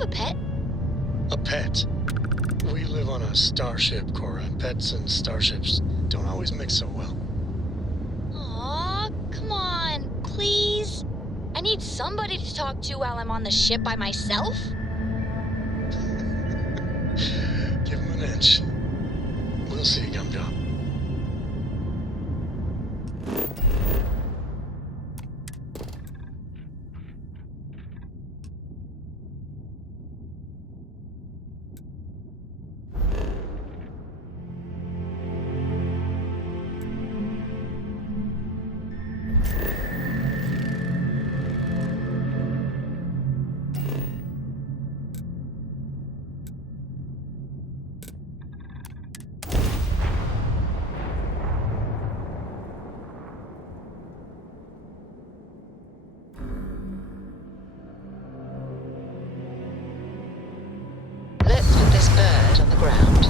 have a pet? A pet? We live on a starship, Cora. Pets and starships don't always mix so well. Aw, come on, please. I need somebody to talk to while I'm on the ship by myself. Give him an inch. We'll see, Gumdrop. Let's put this bird on the ground.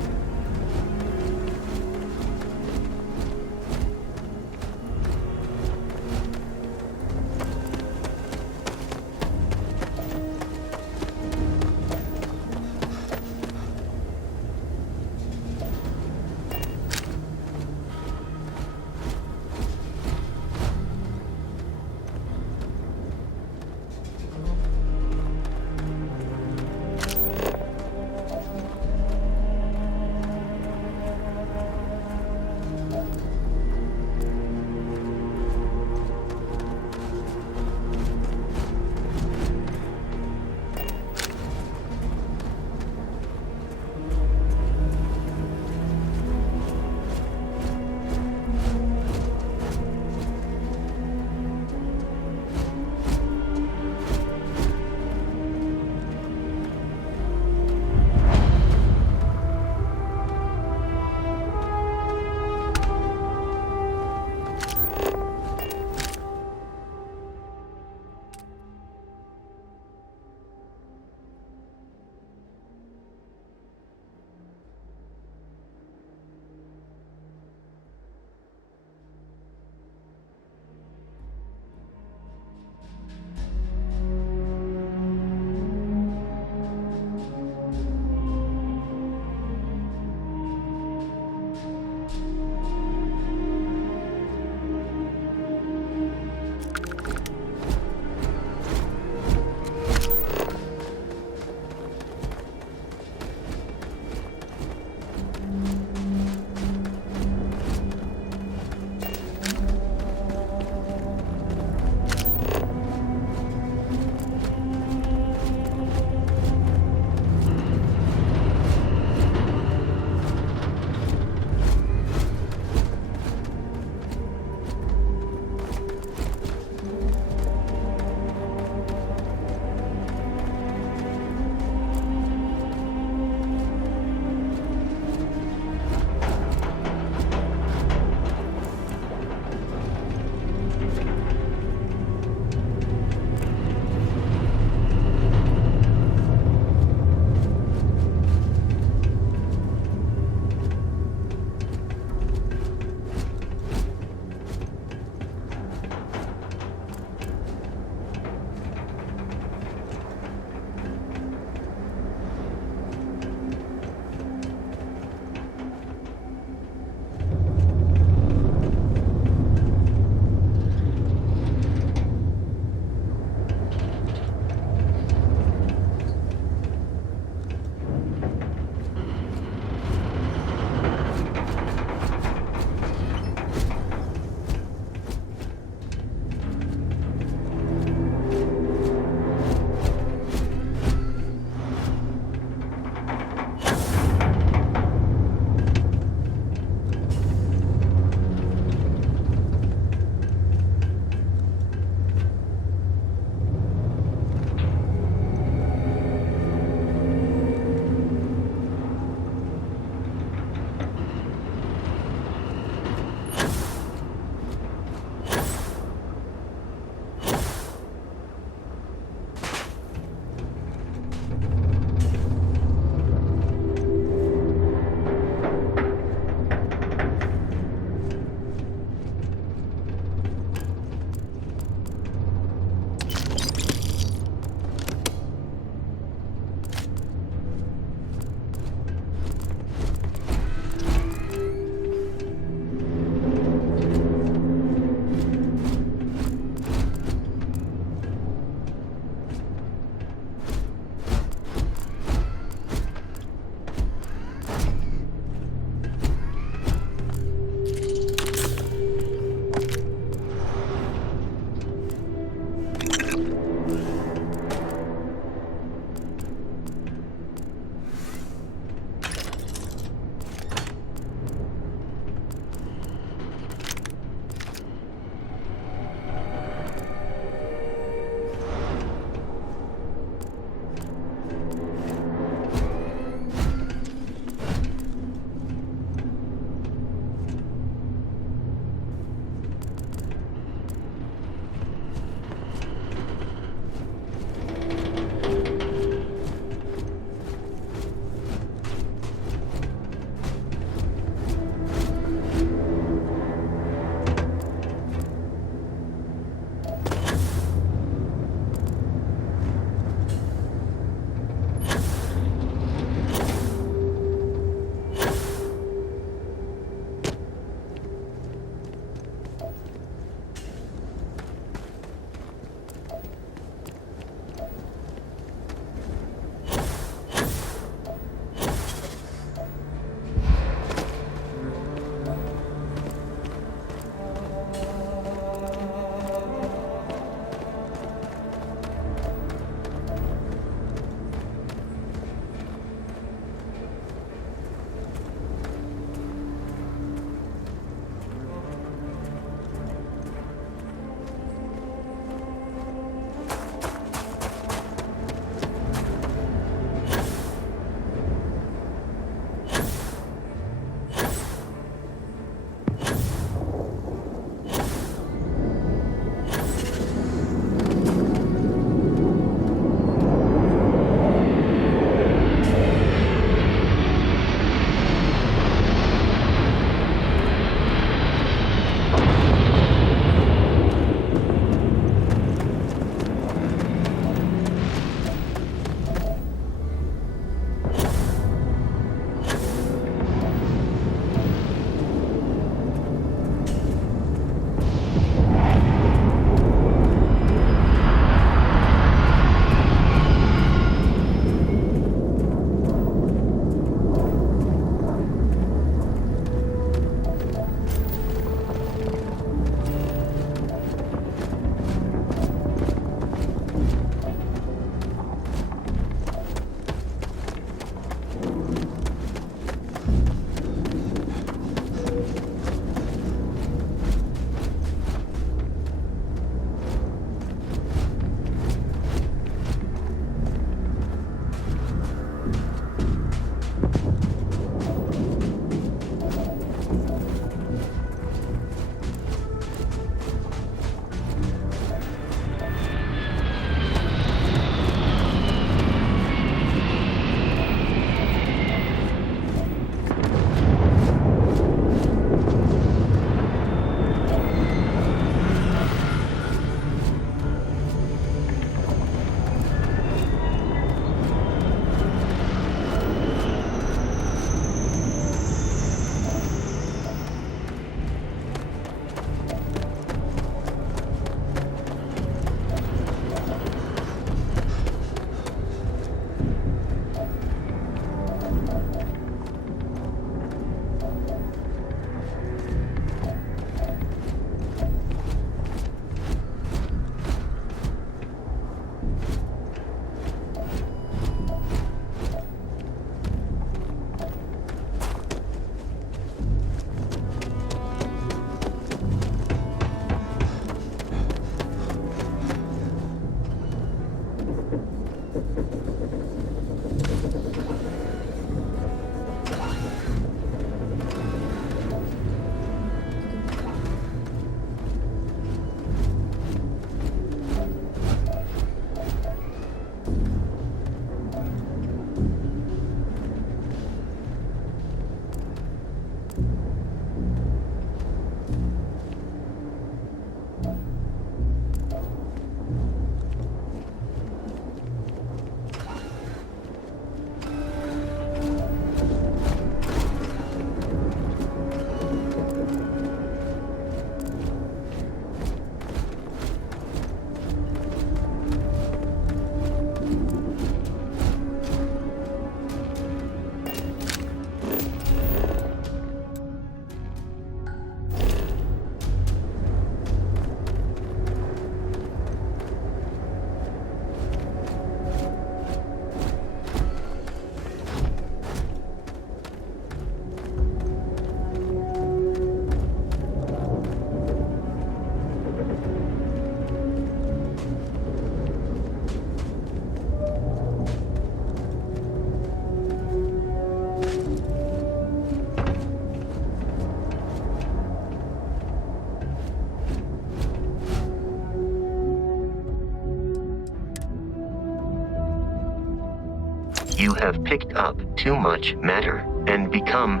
you have picked up too much matter and become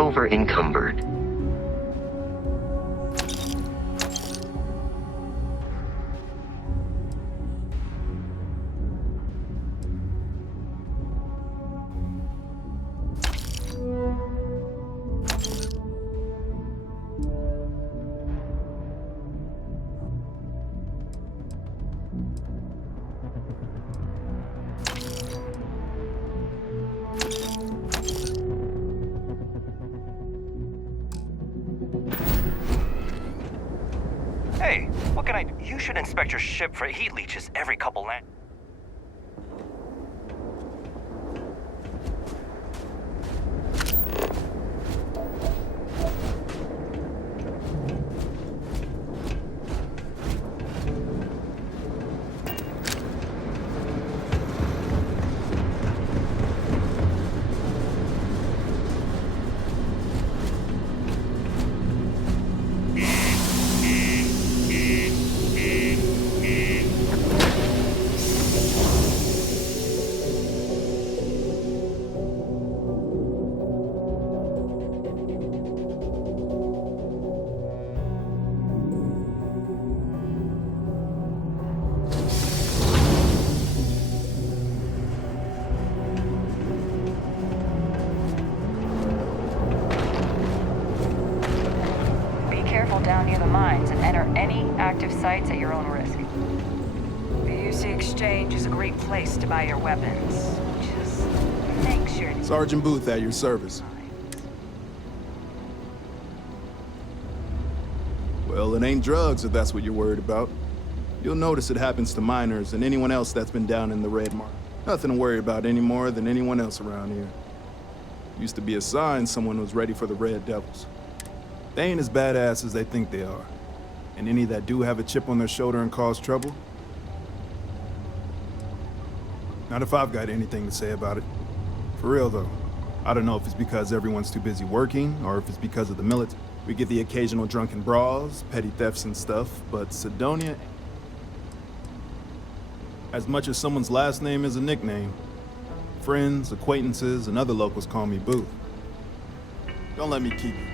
over-encumbered. Hey, what can I do? You should inspect your ship for heat leeches every couple land. Down near the mines and enter any active sites at your own risk. The UC Exchange is a great place to buy your weapons. Just make sure to... Sergeant Booth at your service. Well, it ain't drugs if that's what you're worried about. You'll notice it happens to miners and anyone else that's been down in the red mark. Nothing to worry about any more than anyone else around here. Used to be a sign someone was ready for the Red Devils. They ain't as badass as they think they are. And any that do have a chip on their shoulder and cause trouble? Not if I've got anything to say about it. For real though, I don't know if it's because everyone's too busy working or if it's because of the military. We get the occasional drunken brawls, petty thefts and stuff, but Sidonia... As much as someone's last name is a nickname, friends, acquaintances, and other locals call me Booth. Don't let me keep you.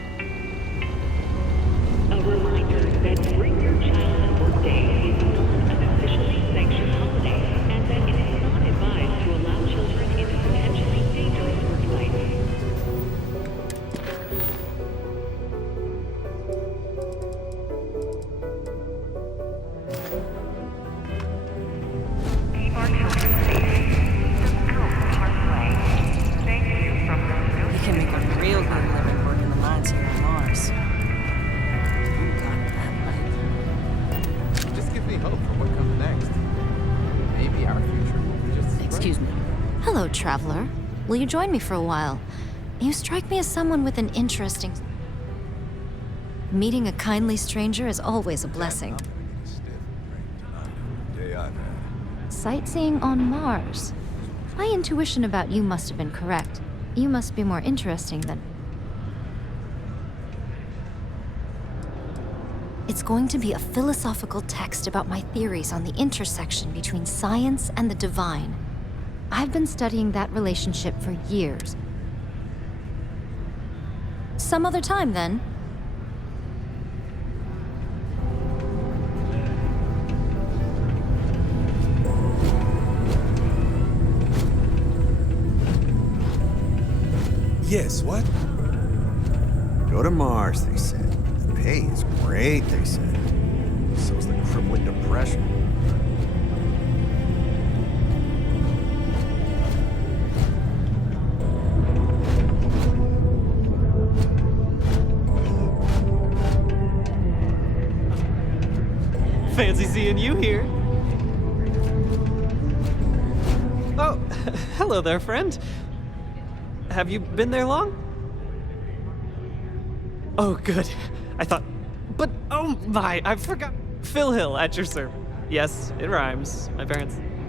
A reminder that Bring Your Child to Work Day is not an officially sanctioned holiday, and that it is not advised to allow children into potentially dangerous work sites. Keep our children safe. Without harm. Thank you from the... You can make a real good living working the mines here on Mars. Hope for what comes next. Maybe our future will be just... Excuse me. Hello, traveler. Will you join me for a while? You strike me as someone with an interesting... Meeting a kindly stranger is always a blessing. Sightseeing on Mars. My intuition about you must have been correct. You must be more interesting than... It's going to be a philosophical text about my theories on the intersection between science and the divine. I've been studying that relationship for years. Some other time, then. Yes, what? Go to Mars, they said. The pay is great, they said. So's the crippling depression. Fancy seeing you here. Oh, hello there, friend. Have you been there long? Oh, good. I thought... But, oh my, I forgot. Phil Hill at your service. Yes, it rhymes. My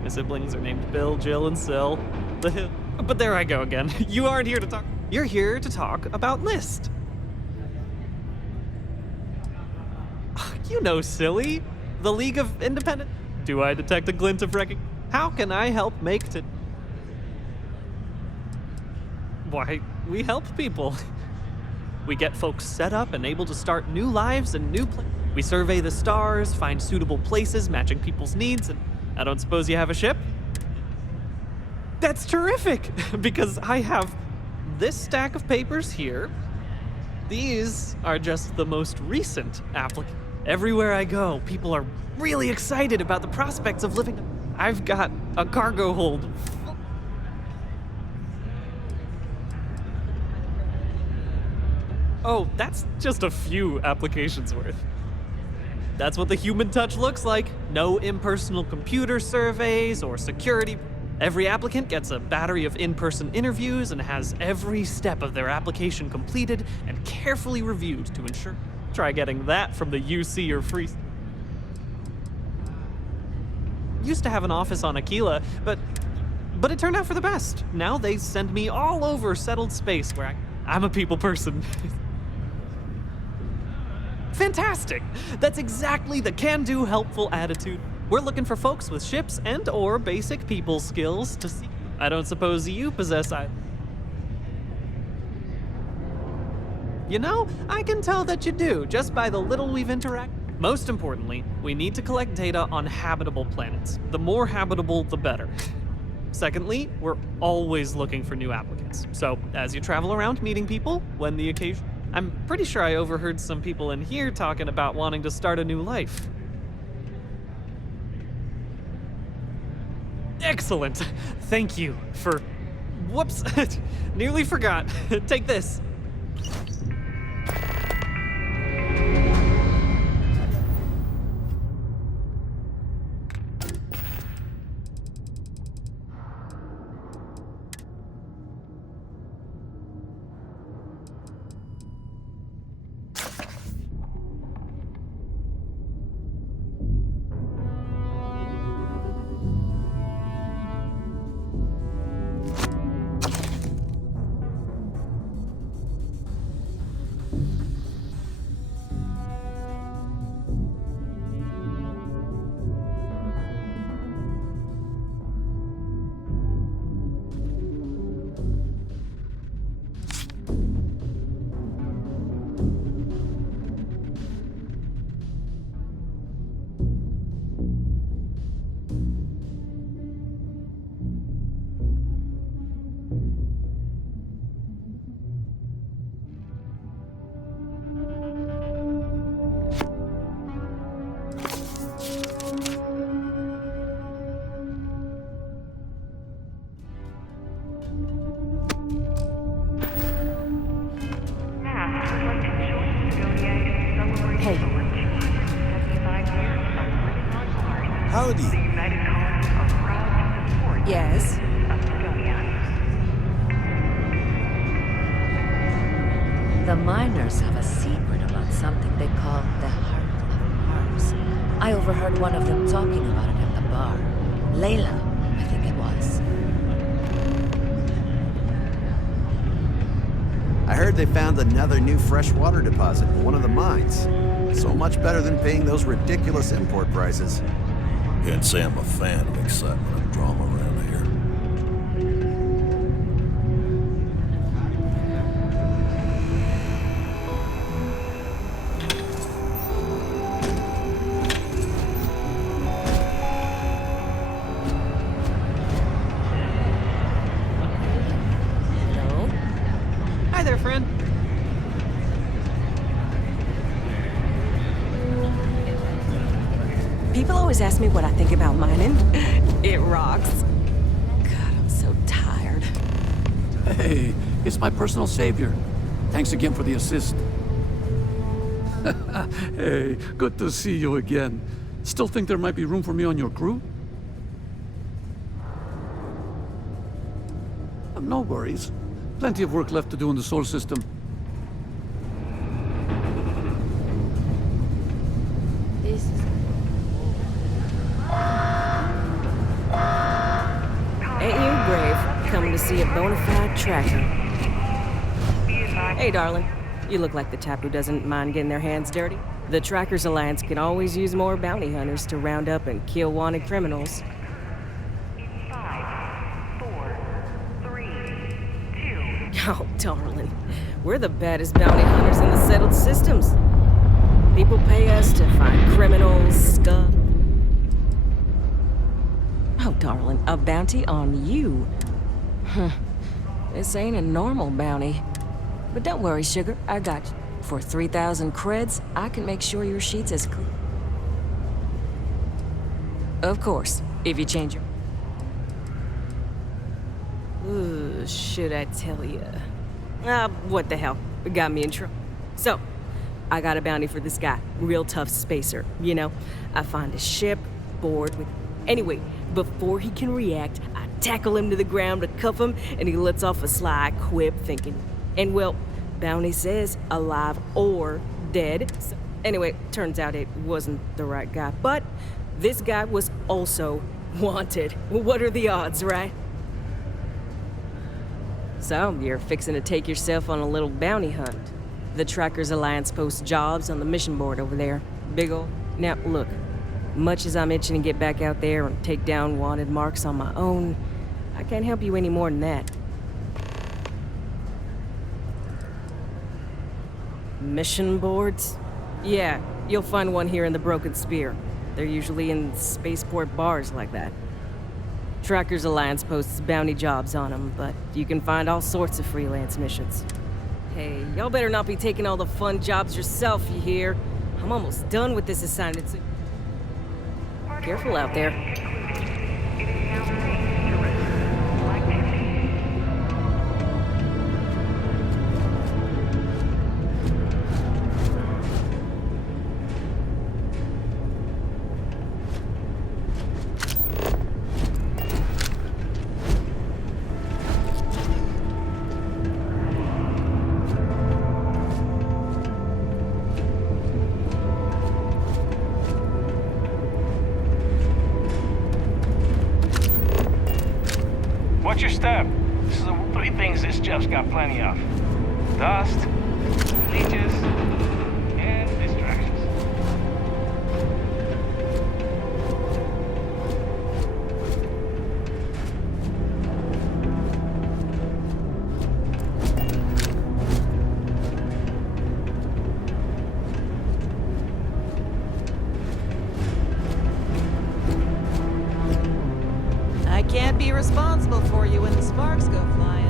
siblings are named Bill, Jill, and Sil. The Hill... But there I go again. You aren't here to talk... You're here to talk about List. You know, silly. The League of Independent... Do I detect a glint of recognition? How can I help make to... why, we help people. We get folks set up and able to start new lives and new places. We survey the stars, find suitable places matching people's needs, and I don't suppose you have a ship? That's terrific, because I have this stack of papers here. These are just the most recent applications. Everywhere I go, people are really excited about the prospects of living. I've got a cargo hold. Oh, that's just a few applications worth. That's what the human touch looks like. No impersonal computer surveys or security. Every applicant gets a battery of in-person interviews and has every step of their application completed and carefully reviewed to ensure. Try getting that from the UC or free. Used to have an office on Aquila, but it turned out for the best. Now they send me all over settled space where I'm a people person. Fantastic! That's exactly the can-do, helpful attitude. We're looking for folks with ships and or basic people skills to see. I don't suppose you possess either. You know, I can tell that you do, just by the little we've interacted. Most importantly, we need to collect data on habitable planets. The more habitable, the better. Secondly, we're always looking for new applicants. So, as you travel around meeting people, when the occasion... I'm pretty sure I overheard some people in here talking about wanting to start a new life. Excellent. Thank you for... Whoops. Nearly forgot. Take this. Hey. Howdy. Yes. The miners have a secret about something they call the Heart of Mars. I overheard one of them talking about it at the bar. Layla, I think it was. I heard they found another new freshwater deposit in one of the mines. So much better than paying those ridiculous import prices. Can't say I'm a fan of excitement and drama around here. Hello? Hi there, friend. People always ask me what I think about mining. It rocks. God, I'm so tired. Hey, it's my personal savior. Thanks again for the assist. Hey, good to see you again. Still think there might be room for me on your crew? No worries. Plenty of work left to do in the solar system. Ain't you brave, coming to see a bona fide tracker? Hey, darling. You look like the type who doesn't mind getting their hands dirty. The Trackers Alliance can always use more bounty hunters to round up and kill wanted criminals. 5, 4, 3, 2. Oh, darling. We're the baddest bounty hunters in the settled systems. People pay us to find criminals, scum. Oh, darling, a bounty on you. This ain't a normal bounty. But don't worry, sugar, I got you. For 3,000 creds, I can make sure your sheet's as clean. Of course, if you change your... Ooh, should I tell you? What the hell? It got me in trouble. So, I got a bounty for this guy. Real tough spacer, you know? I find a ship, board with... Anyway, before he can react, I tackle him to the ground to cuff him, and he lets off a sly quip thinking... And well, bounty says alive or dead. So, anyway, turns out it wasn't the right guy. But this guy was also wanted. What are the odds, right? So, you're fixing to take yourself on a little bounty hunt. The Trackers Alliance posts jobs on the mission board over there. Big ol'... Now, look. Much as I'm itching to get back out there and take down wanted marks on my own, I can't help you any more than that. Mission boards? Yeah, you'll find one here in the Broken Spear. They're usually in spaceport bars like that. Trackers Alliance posts bounty jobs on them, but you can find all sorts of freelance missions. Hey, y'all better not be taking all the fun jobs yourself, you hear? I'm almost done with this assignment, so... Careful out there. What's your step? This is the three things this jeff's got plenty of. Dust, leeches, and distractions. I can't be responsible for you when the sparks go flying.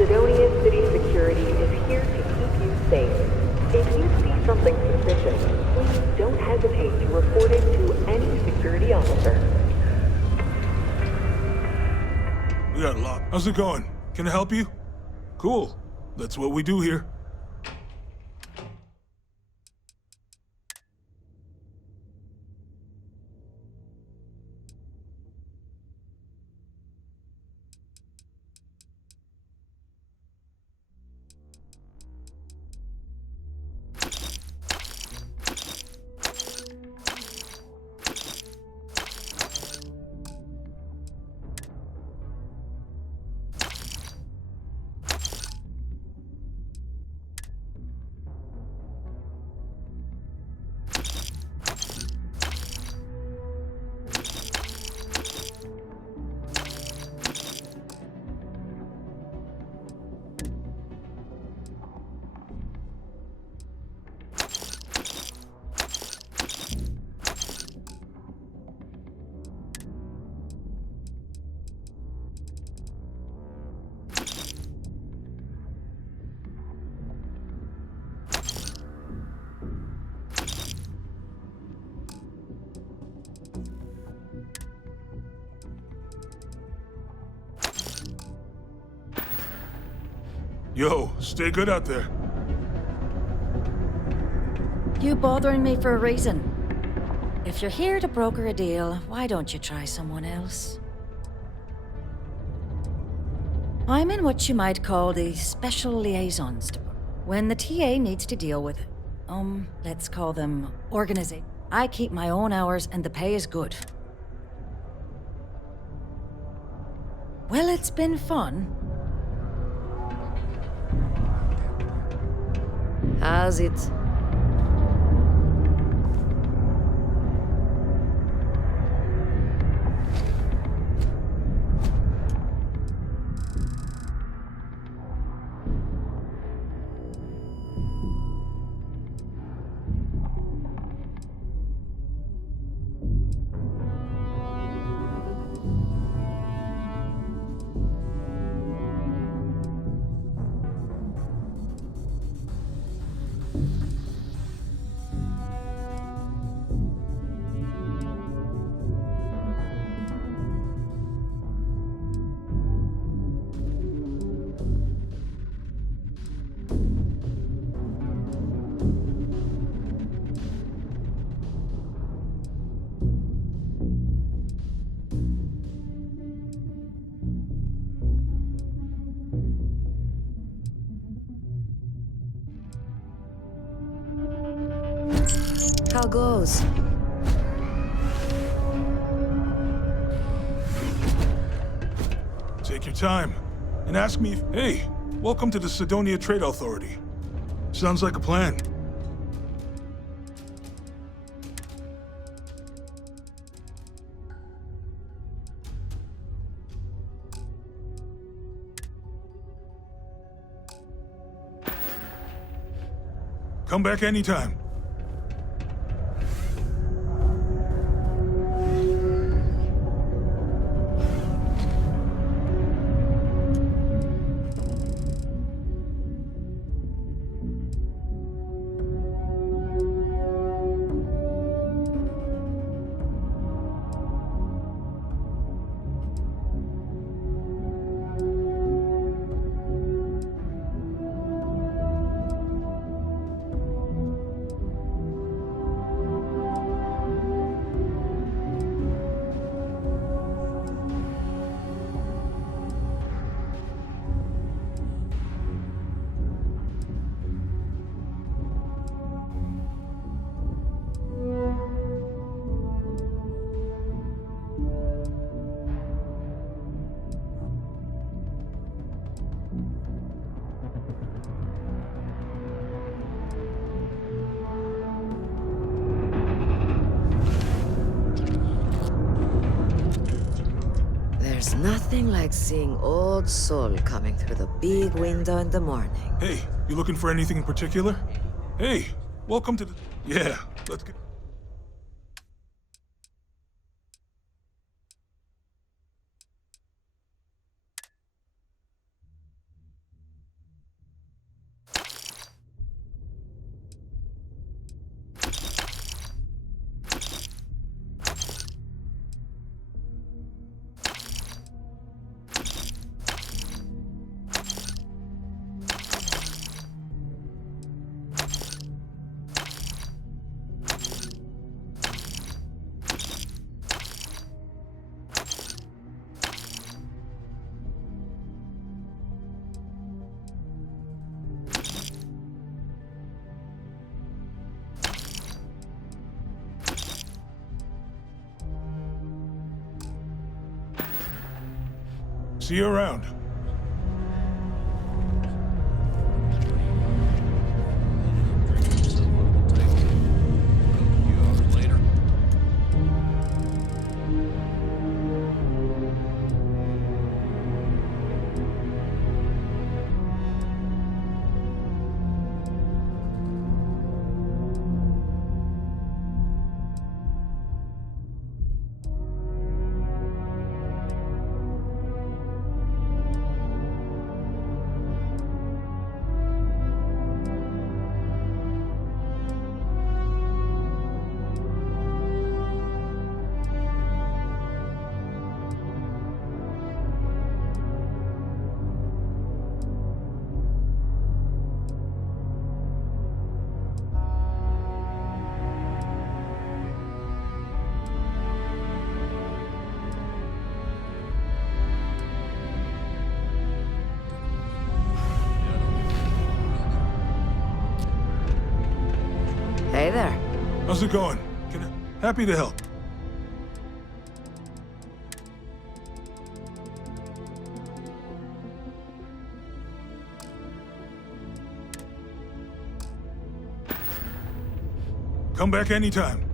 Sidonia City Security is here to keep you safe. If you see something suspicious, please don't hesitate to report it to any security officer. We got a lot. How's it going? Can I help you? Cool. That's what we do here. Yo, stay good out there. You bothering me for a reason. If you're here to broker a deal, why don't you try someone else? I'm in what you might call the Special Liaisons department. When the TA needs to deal with let's call them organization. I keep my own hours and the pay is good. Well, it's been fun. How's it? How goes? Take your time and ask me if... Hey, welcome to the Sidonia Trade Authority. Sounds like a plan. Come back anytime. There's nothing like seeing old Sol coming through the big window in the morning. Hey, you looking for anything in particular? Hey, welcome to the... Yeah, let's get... See you around. How's it going? Happy to help. Come back anytime.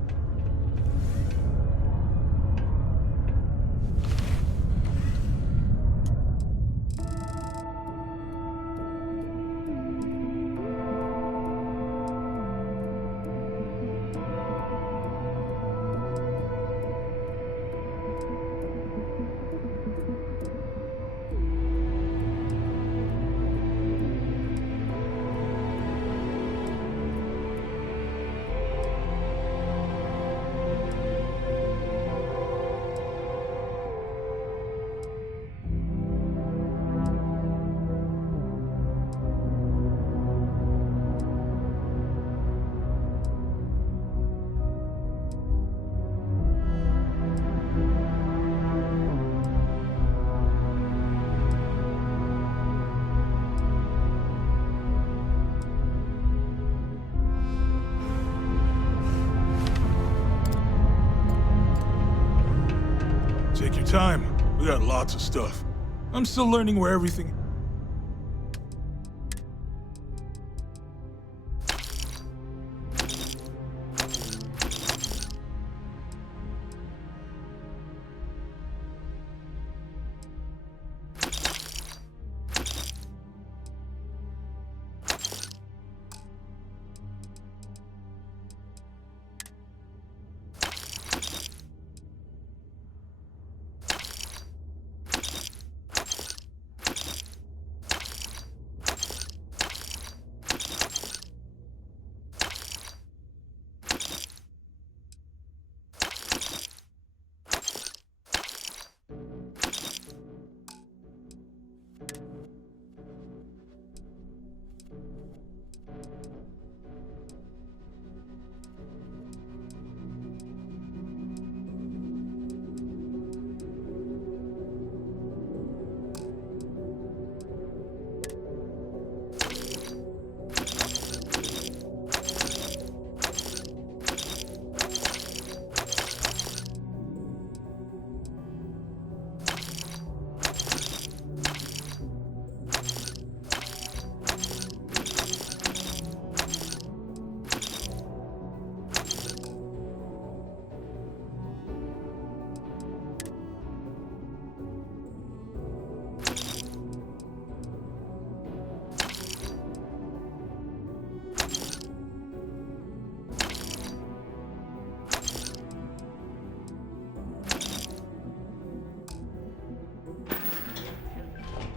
Take your time. We got lots of stuff. I'm still learning where everything...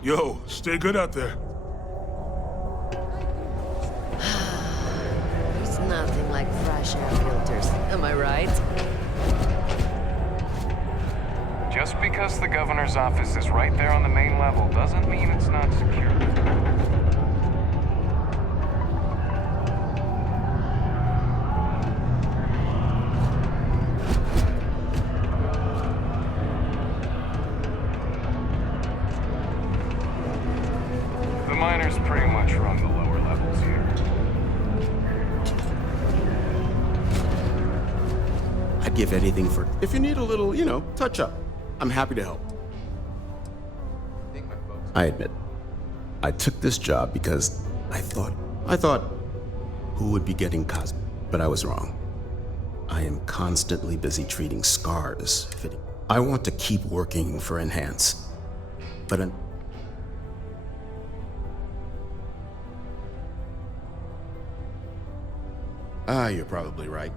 Yo, stay good out there. It's nothing like fresh air filters, am I right? Just because the governor's office is right there on the main level doesn't mean it's not secure. The miners pretty much run the lower levels here. I'd give anything for... If you need a little, touch-up, I'm happy to help. I admit, I took this job because I thought, who would be getting cosmetic? But I was wrong. I am constantly busy treating scars. I want to keep working for Enhance, but you're probably right.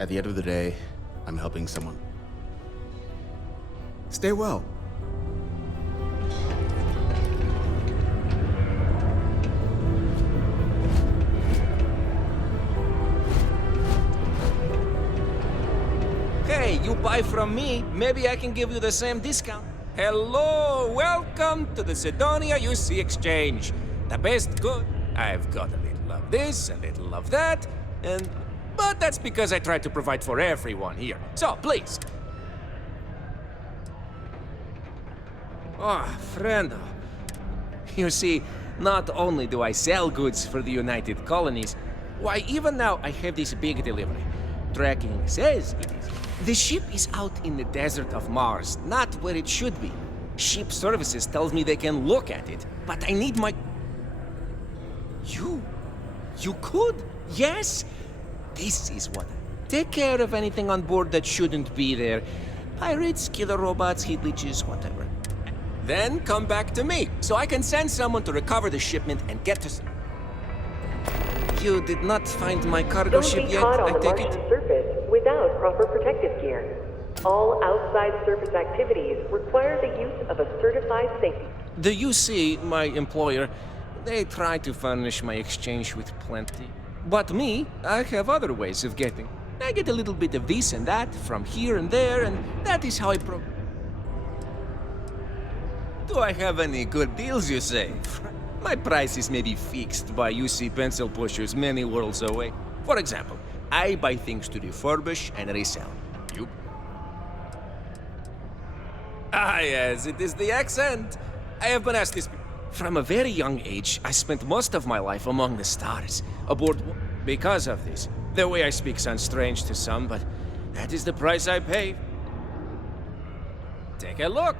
At the end of the day, I'm helping someone. Stay well. Hey, you buy from me, maybe I can give you the same discount. Hello, welcome to the Sidonia UC Exchange. The best good. I've got a little of this, a little of that, but that's because I try to provide for everyone here. So, please. Oh, friendo. You see, not only do I sell goods for the United Colonies, why, even now I have this big delivery. tracking says it is. The ship is out in the desert of Mars, not where it should be. Ship services tells me they can look at it, but I need my... You could? Yes? This is what... Take care of anything on board that shouldn't be there. Pirates, killer robots, heat leeches, whatever. Then come back to me, so I can send someone to recover the shipment and get to... You did not find my cargo ship yet, I take it? Surface without proper protective gear. All outside surface activities require the use of a certified safety. The UC, my employer, they try to furnish my exchange with plenty. But me, I have other ways of getting. I get a little bit of this and that from here and there, and that is how I Do I have any good deals, you say? My prices may be fixed by UC pencil pushers many worlds away. For example, I buy things to refurbish and resell. You? Ah, yes, it is the accent. I have been asked this. From a very young age, I spent most of my life among the stars, aboard. Because of this, the way I speak sounds strange to some, but that is the price I pay. Take a look.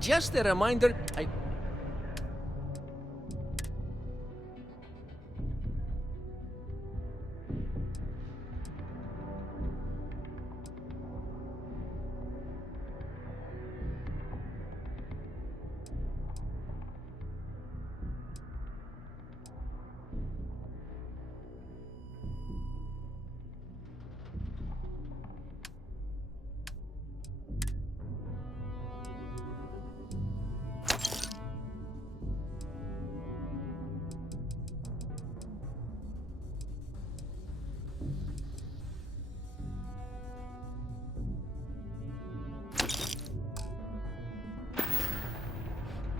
Just a reminder,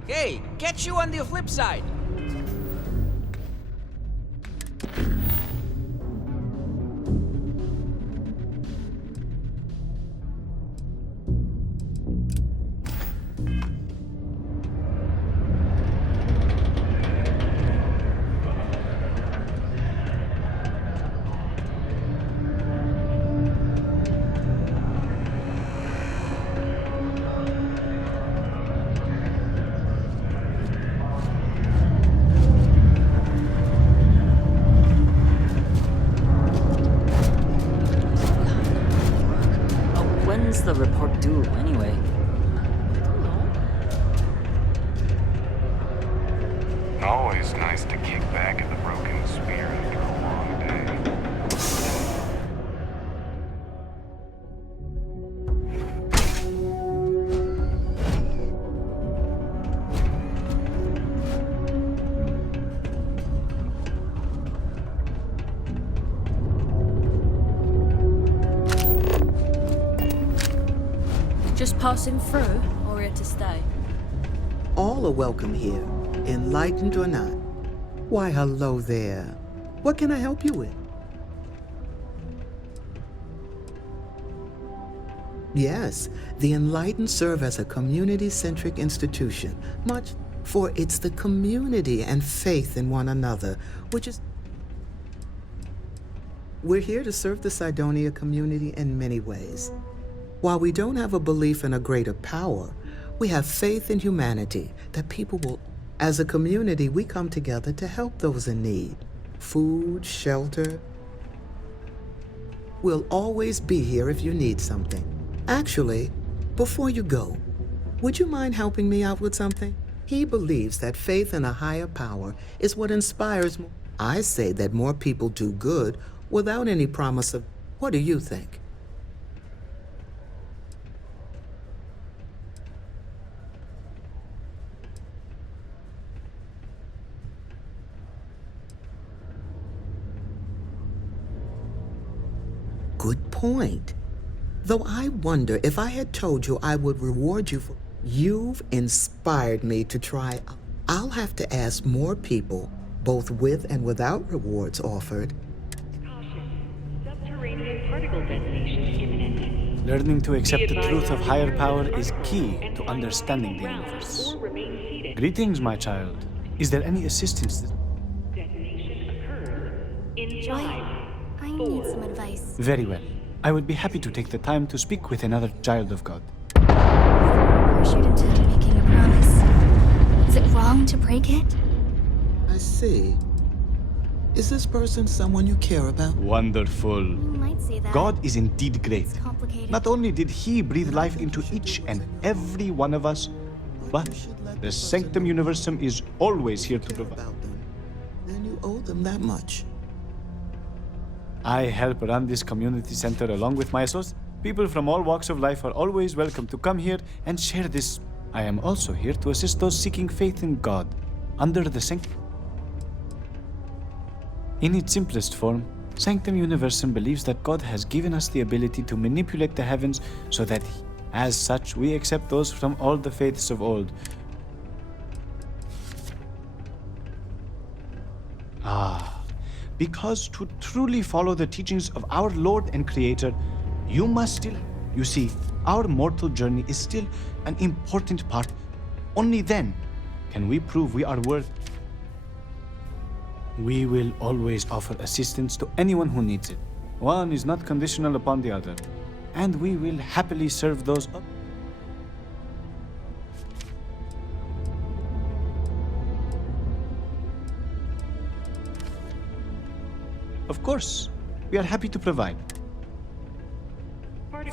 Hey, catch you on the flip side. When's the report due, anyway? Always nice to kick back at the broken spear after a long day. Just passing through, or here to stay? All are welcome here, enlightened or not. Why, hello there. What can I help you with? Yes, the Enlightened serve as a community-centric institution, for it's the community and faith in one another, which is... We're here to serve the Cydonia community in many ways. While we don't have a belief in a greater power, we have faith in humanity, that people will... As a community, we come together to help those in need. Food, shelter. We'll always be here if you need something. Actually, before you go, would you mind helping me out with something? He believes that faith in a higher power is what inspires more. I say that more people do good without any promise of... What do you think? Good point. Though I wonder if I had told you I would reward you for... You've inspired me to try... I'll have to ask more people, both with and without rewards offered. Subterranean particle detonation imminent. Learning to accept the truth of higher power is key to understanding the universe. Greetings, my child. Is there any assistance? Detonation occurs in Joy, I need some advice. Very well. I would be happy to take the time to speak with another child of God. Pressured into making a promise. Is it wrong to break it? I see. Is this person someone you care about? Wonderful. You might say that. God is indeed great. It's complicated. Not only did He breathe life into each and every one of us, but the Sanctum Universum is always here to provide. Then you owe them that much. I help run this community center along with my associates. People from all walks of life are always welcome to come here and share this. I am also here to assist those seeking faith in God under the Sanctum. In its simplest form, Sanctum Universum believes that God has given us the ability to manipulate the heavens so that, as such, we accept those from all the faiths of old. Because to truly follow the teachings of our Lord and Creator, you must still... You see, our mortal journey is still an important part. Only then can we prove we are worth... We will always offer assistance to anyone who needs it. One is not conditional upon the other. And we will happily serve those... Of course, we are happy to provide.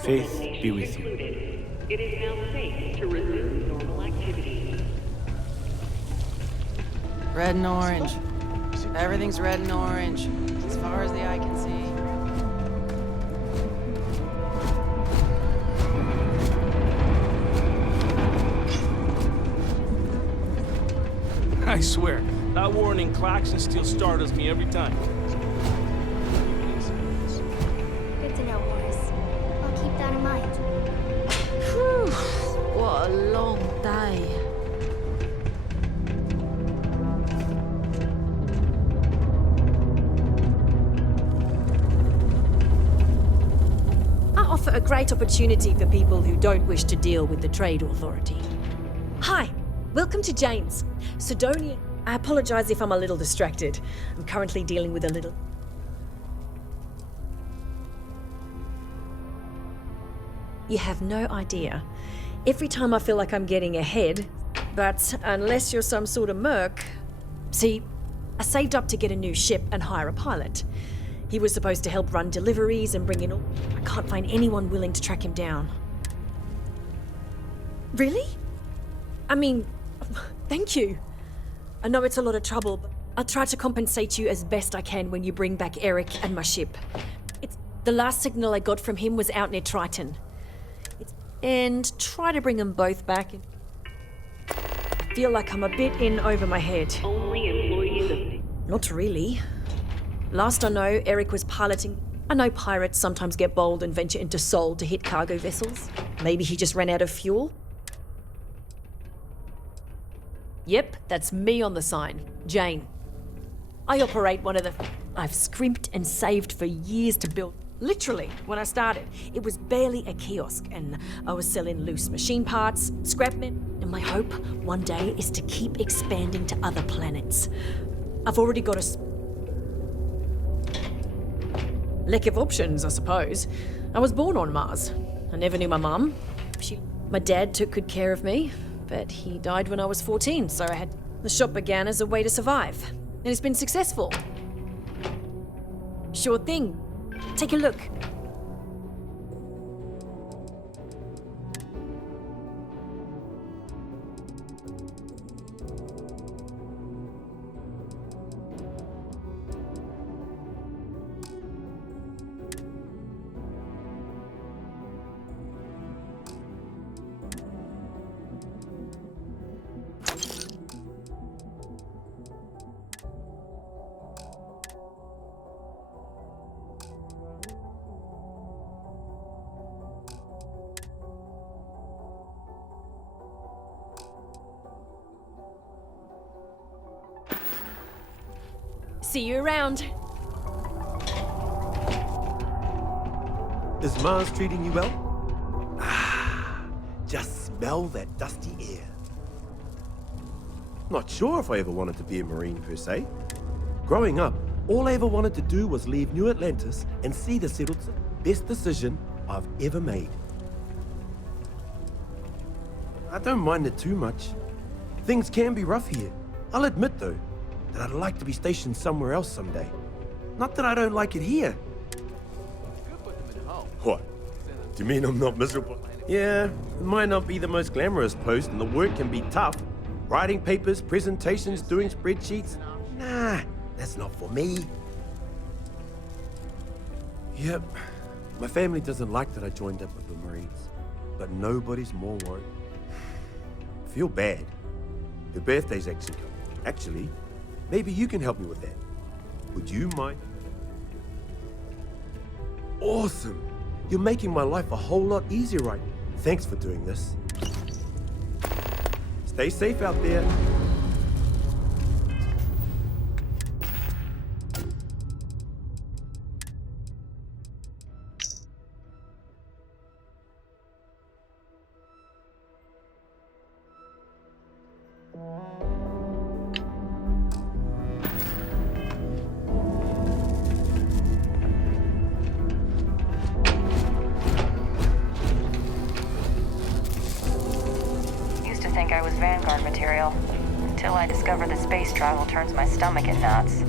Faith be with you. It is now safe to resume normal activities. Red and orange. Everything's red and orange, as far as the eye can see. I swear, that warning klaxon still startles me every time. Good to know, Horace. I'll keep that in mind. Whew, what a long day. I offer a great opportunity for people who don't wish to deal with the Trade Authority. Hi, welcome to Jane's. Cydonia. I apologize if I'm a little distracted. I'm currently dealing with a little... You have no idea. Every time I feel like I'm getting ahead, but unless you're some sort of merc... See, I saved up to get a new ship and hire a pilot. He was supposed to help run deliveries and bring in all... I can't find anyone willing to track him down. Really? I mean, thank you. I know it's a lot of trouble, but I'll try to compensate you as best I can when you bring back Eric and my ship. The last signal I got from him was out near Triton. And try to bring them both back. I feel like I'm a bit in over my head. Only employees of... Not really. Last I know, Eric was piloting. I know pirates sometimes get bold and venture into Sol to hit cargo vessels. Maybe he just ran out of fuel? Yep, that's me on the sign. Jane. I operate one of the... I've scrimped and saved for years to build. Literally, when I started, it was barely a kiosk, and I was selling loose machine parts, scrap metal, and my hope one day is to keep expanding to other planets. I've already got a lack of options, I suppose. I was born on Mars. I never knew my mum. My dad took good care of me, but he died when I was 14, so I had... The shop began as a way to survive, and it's been successful. Sure thing. Take a look. See you around. Is Mars treating you well? Ah, just smell that dusty air. Not sure if I ever wanted to be a Marine per se. Growing up, all I ever wanted to do was leave New Atlantis and see the settled city. Best decision I've ever made. I don't mind it too much. Things can be rough here. I'll admit though, that I'd like to be stationed somewhere else someday. Not that I don't like it here. What? Do you mean I'm not miserable? Yeah, it might not be the most glamorous post and the work can be tough. Writing papers, presentations, doing spreadsheets. Nah, that's not for me. Yep, my family doesn't like that I joined up with the Marines, but nobody's more worried. I feel bad. Her birthday's actually coming. Actually, maybe you can help me with that. Would you mind? Awesome! You're making my life a whole lot easier right now. Thanks for doing this. Stay safe out there. I was Vanguard material, until I discovered that space travel turns my stomach in knots.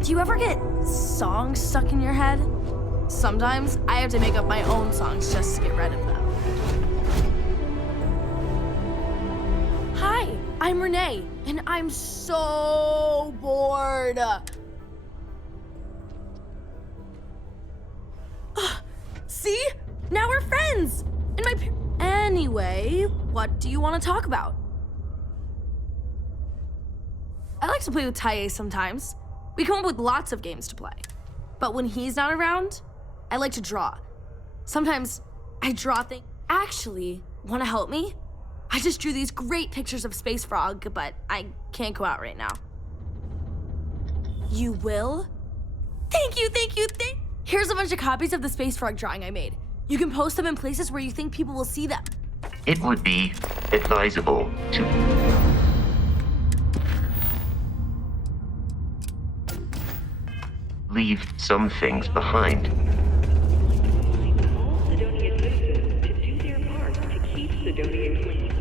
Do you ever get songs stuck in your head? Sometimes I have to make up my own songs just to get rid of them. Hi, I'm Renee, and I'm so bored. See? Now we're friends! And Anyway, what do you want to talk about? I like to play with Taye sometimes. We come up with lots of games to play. But when he's not around, I like to draw. Sometimes I draw things. Actually, want to help me? I just drew these great pictures of Space Frog, but I can't go out right now. You will? Thank you. Here's a bunch of copies of the Space Frog drawing I made. You can post them in places where you think people will see them. It would be advisable to... leave some things behind. All Sidonia citizens to do their part to keep Sidonia clean.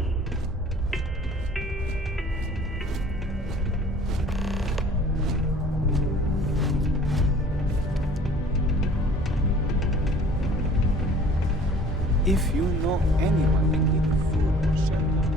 If you know anyone in need of food or shelter,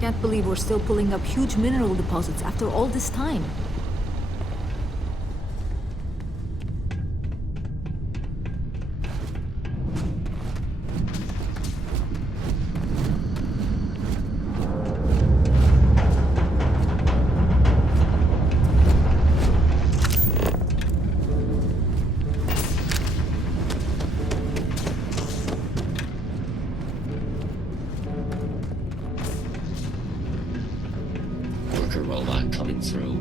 Can't believe we're still pulling up huge mineral deposits after all this time. Worker robot coming through.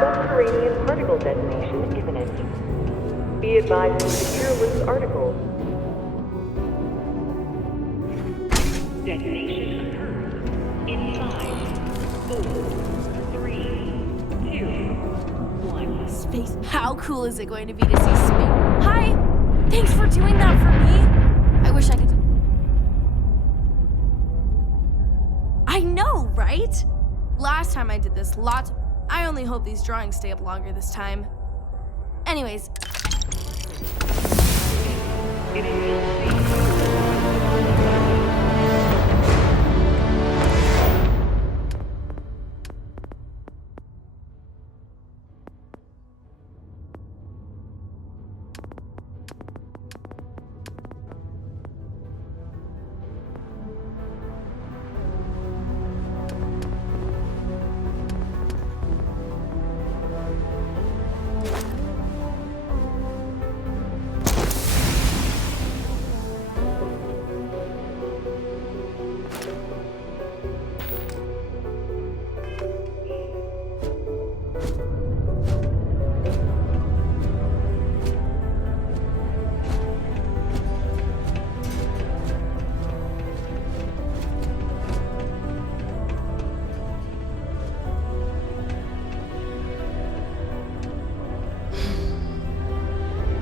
Subterranean particle detonation imminent. Be advised to secure loose articles. Detonation occurs in 5, 4, 3, 2, 1. Space. How cool is it going to be to see space? Hi! Thanks for doing that for me. I wish I could. I know, right? Last time I did this, lots of. I only hope these drawings stay up longer this time. Anyways.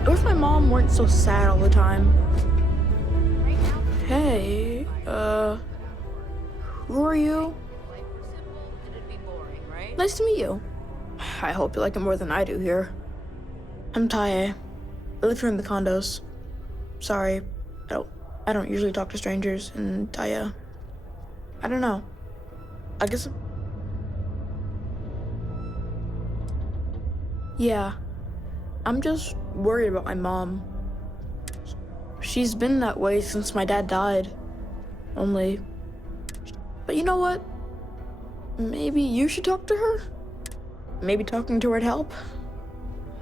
What if my mom weren't so sad all the time? Hey, who are you? Nice to meet you. I hope you like it more than I do here. I'm Taye. I live here in the condos. Sorry, I don't usually talk to strangers, and Taye. I don't know. I guess. Yeah. I'm just worried about my mom. She's been that way since my dad died. But you know what? Maybe you should talk to her? Maybe talking to her would help?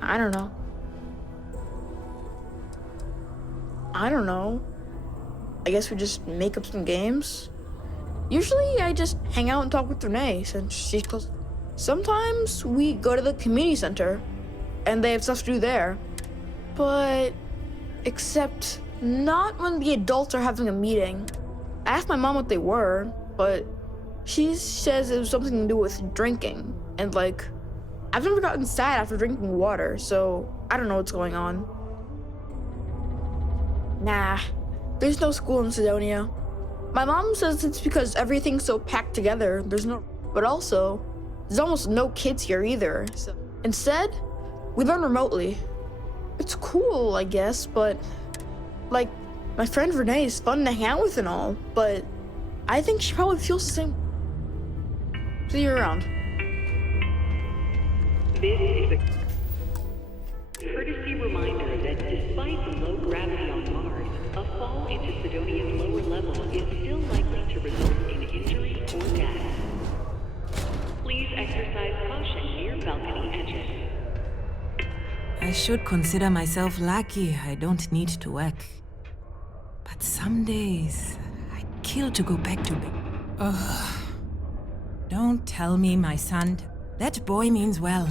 I don't know. I guess we just make up some games? Usually I just hang out and talk with Renee since she's close. Sometimes we go to the community center and they have stuff to do there. But except not when the adults are having a meeting. I asked my mom what they were, but she says it was something to do with drinking. And I've never gotten sad after drinking water, so I don't know what's going on. Nah, there's no school in Sidonia. My mom says it's because everything's so packed together. But also, there's almost no kids here either. So instead, we learn remotely. It's cool, I guess, but my friend Renee is fun to hang out with and all, but I think she probably feels the same. See you around. This is a courtesy reminder that despite the low gravity on Mars, a fall into Sidonia's lower level is still likely to result in injury or death. Please exercise caution near balcony edges. I should consider myself lucky I don't need to work. But some days, I'd kill to go back to bed. Ugh. Don't tell me, my son. That boy means well.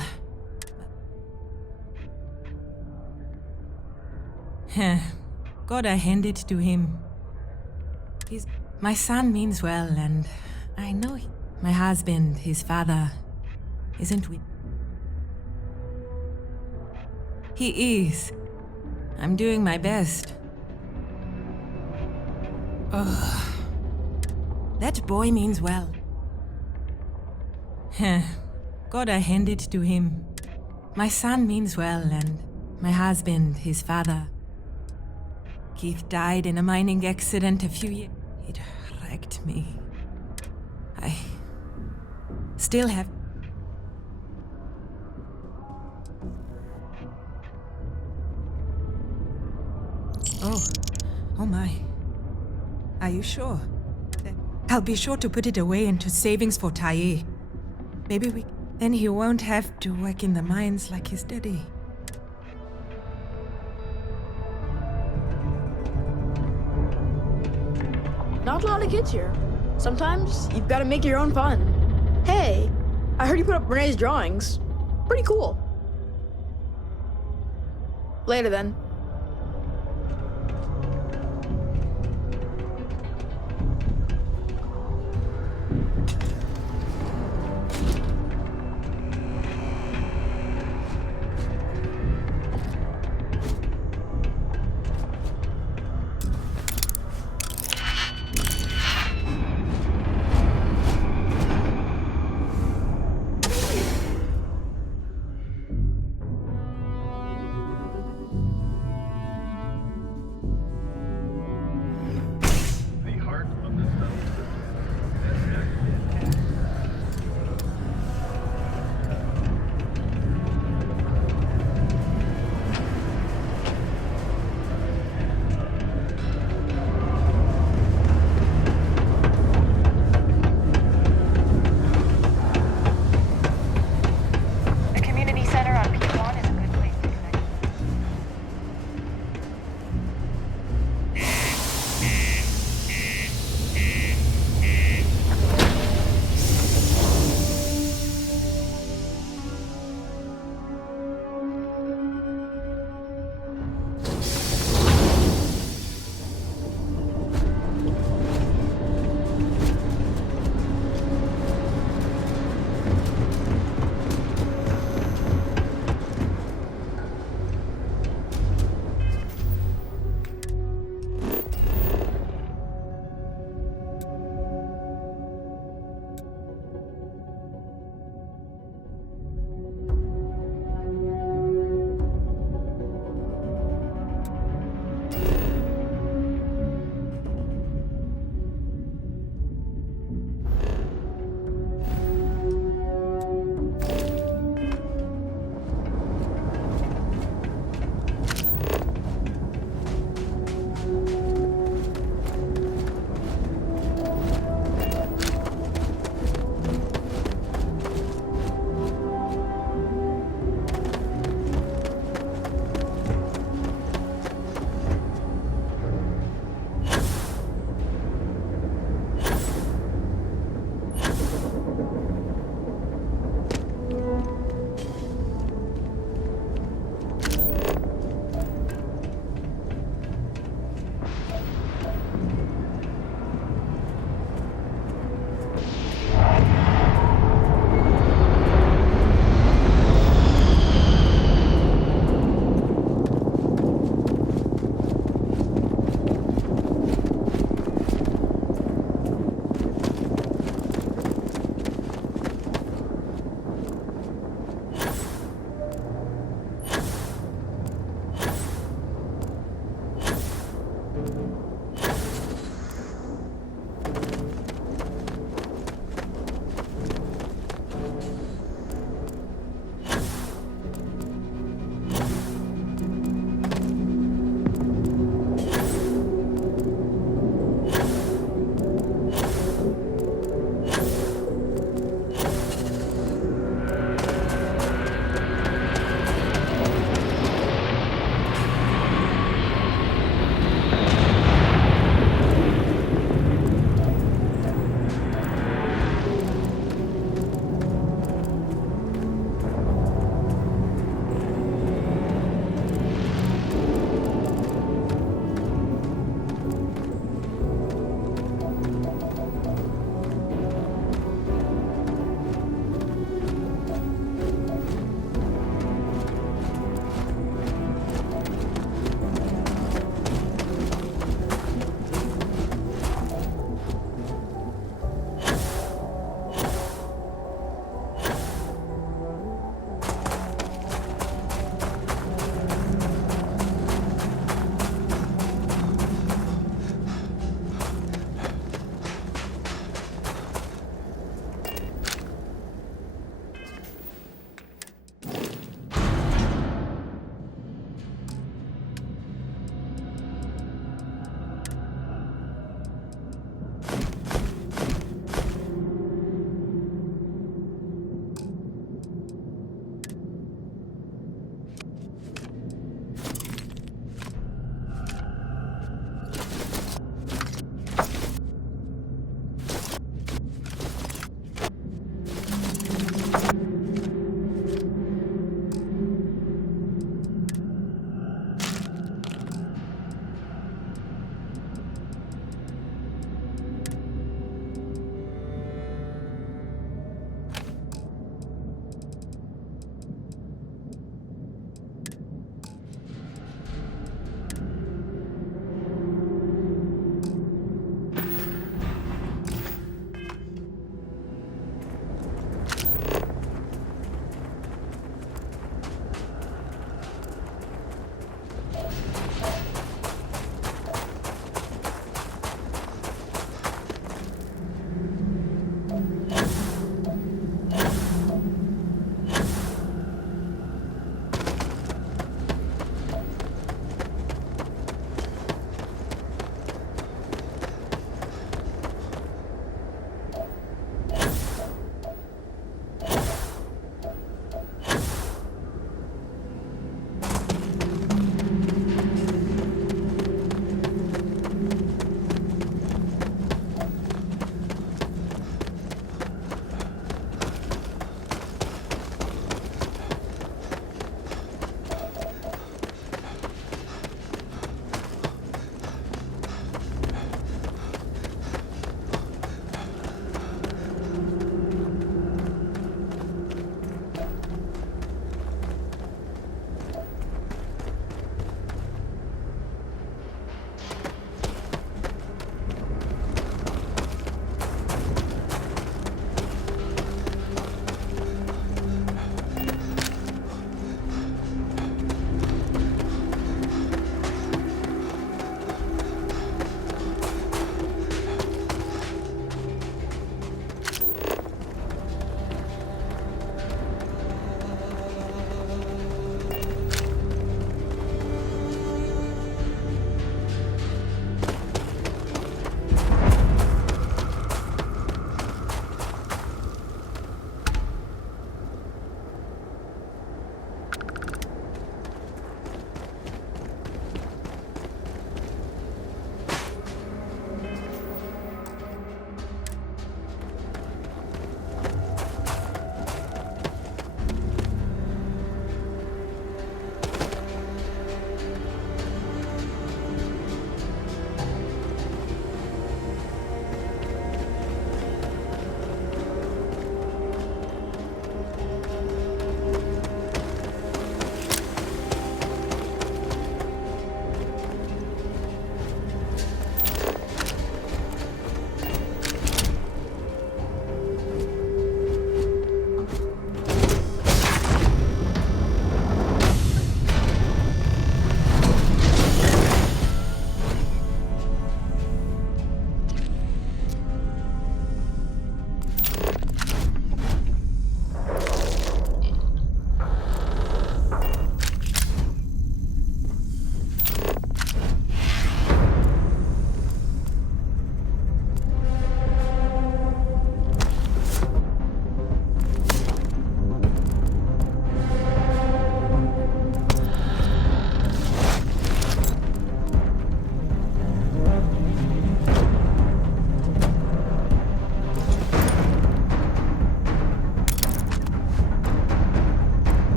Gotta hand it to him. He's My son means well, and I know my husband, his father, isn't with. He is. I'm doing my best. Ugh. That boy means well. Gotta hand it to him. My son means well, and my husband, his father. Keith died in a mining accident a few years. It wrecked me. I still have. Oh my. Are you sure? I'll be sure to put it away into savings for Taye. Maybe then he won't have to work in the mines like his daddy. Not a lot of kids here. Sometimes you've got to make your own fun. Hey, I heard you put up Renee's drawings. Pretty cool. Later then.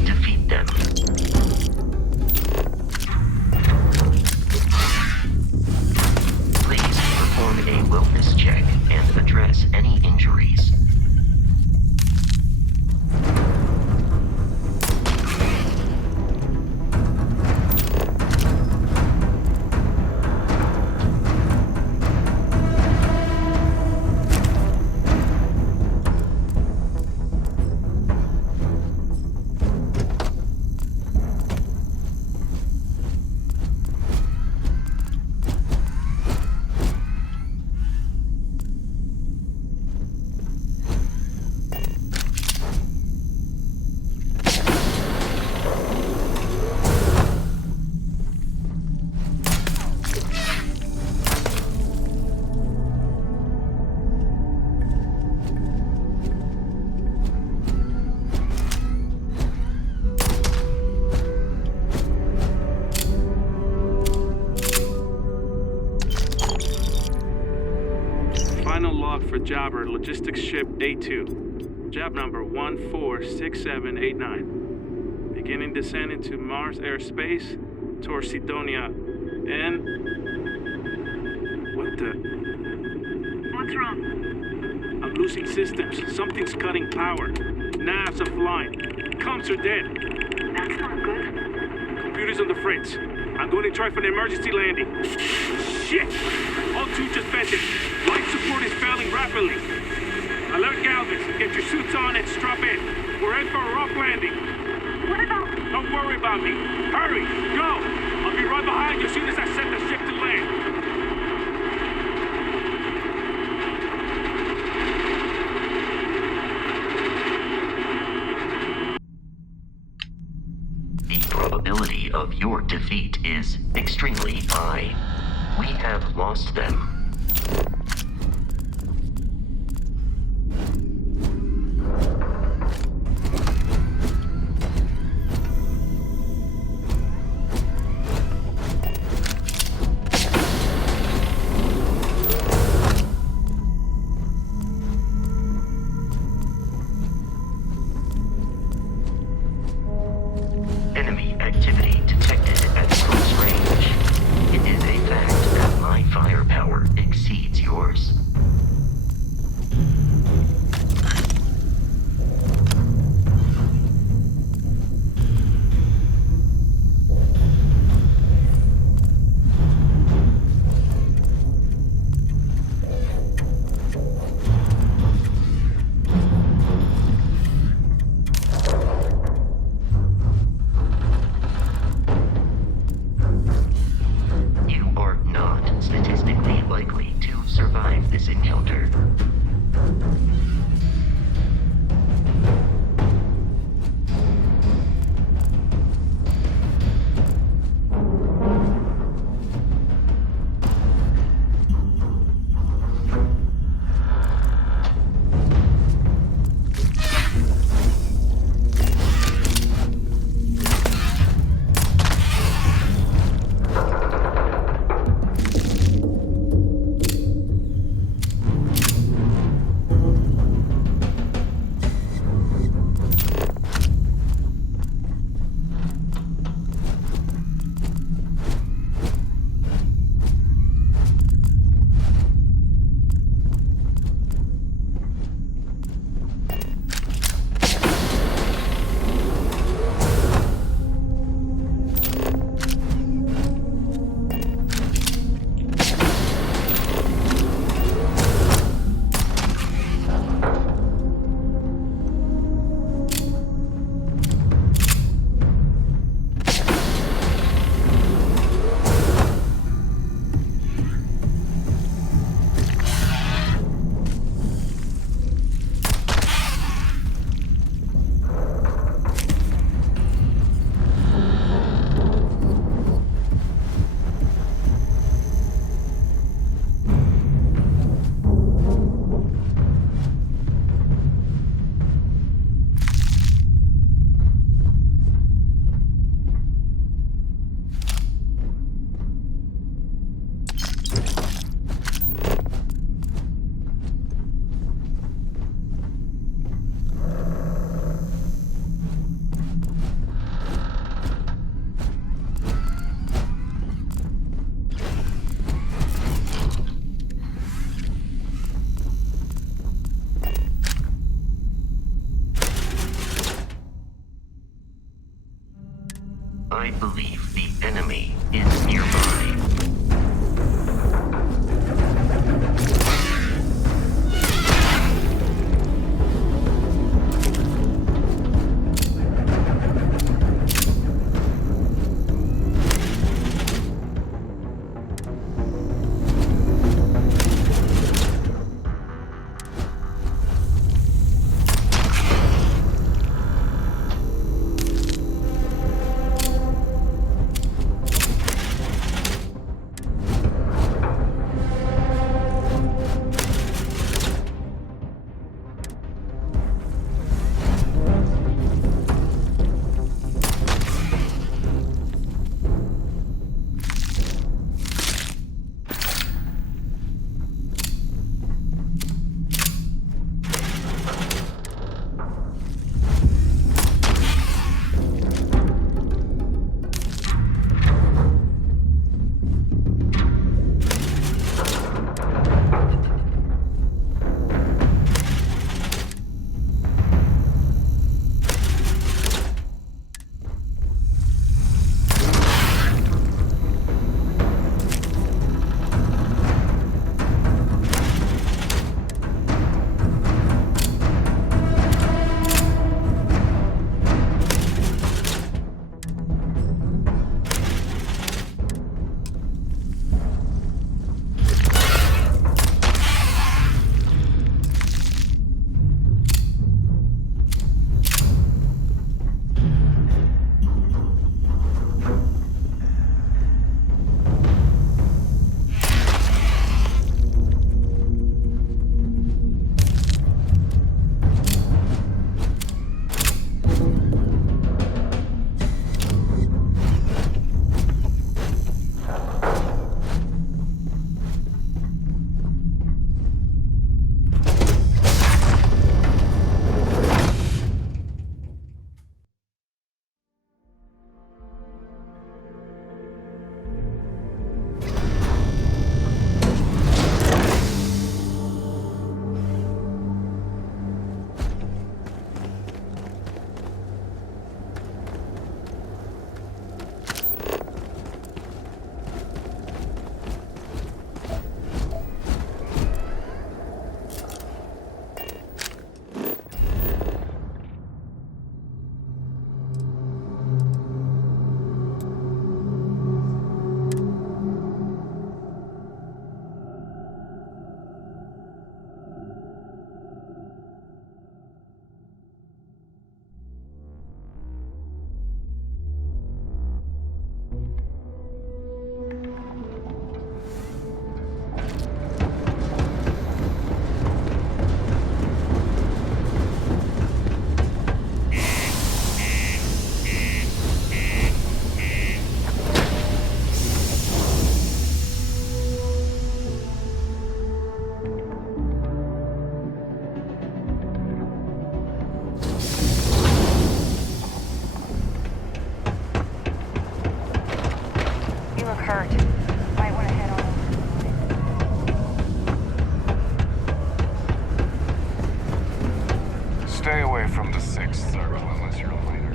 defeat them. Please perform a wellness check and address any injuries. Final log for Jobber, logistics ship A2. Job number 146789. Beginning descent into Mars airspace towards Sidonia. And... What the... What's wrong? I'm losing systems. Something's cutting power. Nav's offline. Comms are dead. That's not good. Computer's on the fritz. I'm going to try for an emergency landing. Shit! All two just vented. Life support is failing rapidly. Alert Galvez. Get your suits on and strap in. We're in for a rough landing. What about... Don't worry about me. Hurry! Go! I'll be right behind you as soon as I set the ship to land. The probability of your defeat is extremely high. We have lost them. Enemy activity detected at close range. It is a fact that my firepower exceeds yours. I believe the enemy is nearby. hurt. Might want to head on over. Stay away from the 6th circle unless you're a leader.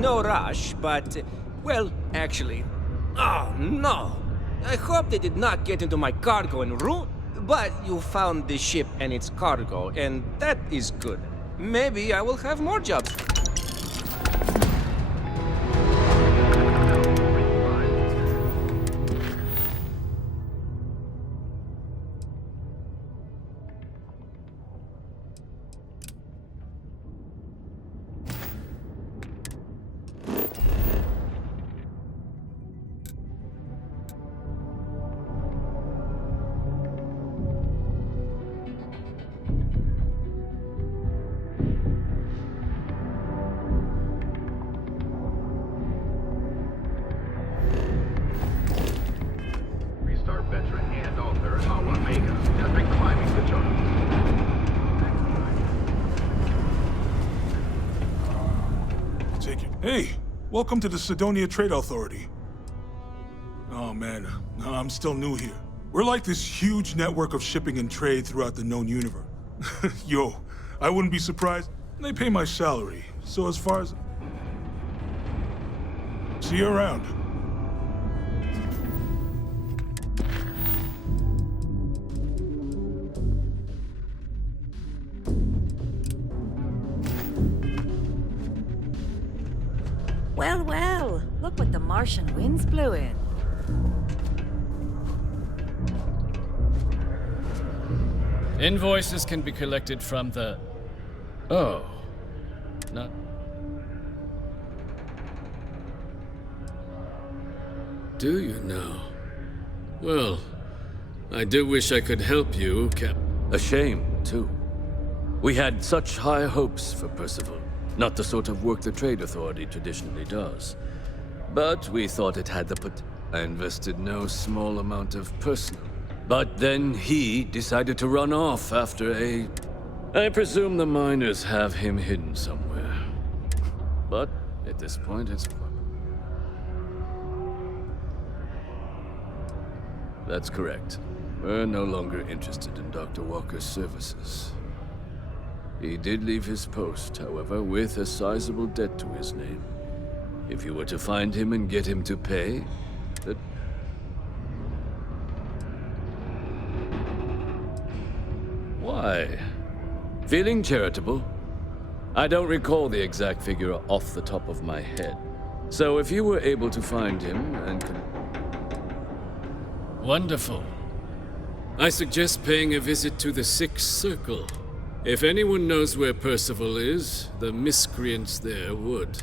No rush, but, well, actually. Oh, no! I hope they did not get into my cargo and ruin. But you found the ship and its cargo, and that is good. Maybe I will have more jobs. Hey, welcome to the Sidonia Trade Authority. Oh man, I'm still new here. We're like this huge network of shipping and trade throughout the known universe. Yo, I wouldn't be surprised. They pay my salary, so as far as... See you around. Well, well, look what the Martian winds blew in. Invoices can be collected from the... Oh. Not... Do you now? Well, I do wish I could help you, Cap... A shame, too. We had such high hopes for Percival. Not the sort of work the Trade Authority traditionally does. But we thought it had the I invested no small amount of personal. But then he decided to run off after a... I presume the miners have him hidden somewhere. But at this point, it's... That's correct. We're no longer interested in Dr. Walker's services. He did leave his post, however, with a sizable debt to his name. If you were to find him and get him to pay, that... Why? Feeling charitable? I don't recall the exact figure off the top of my head. So if you were able to find him and could... Wonderful. I suggest paying a visit to the Sixth Circle. If anyone knows where Percival is, the miscreants there would.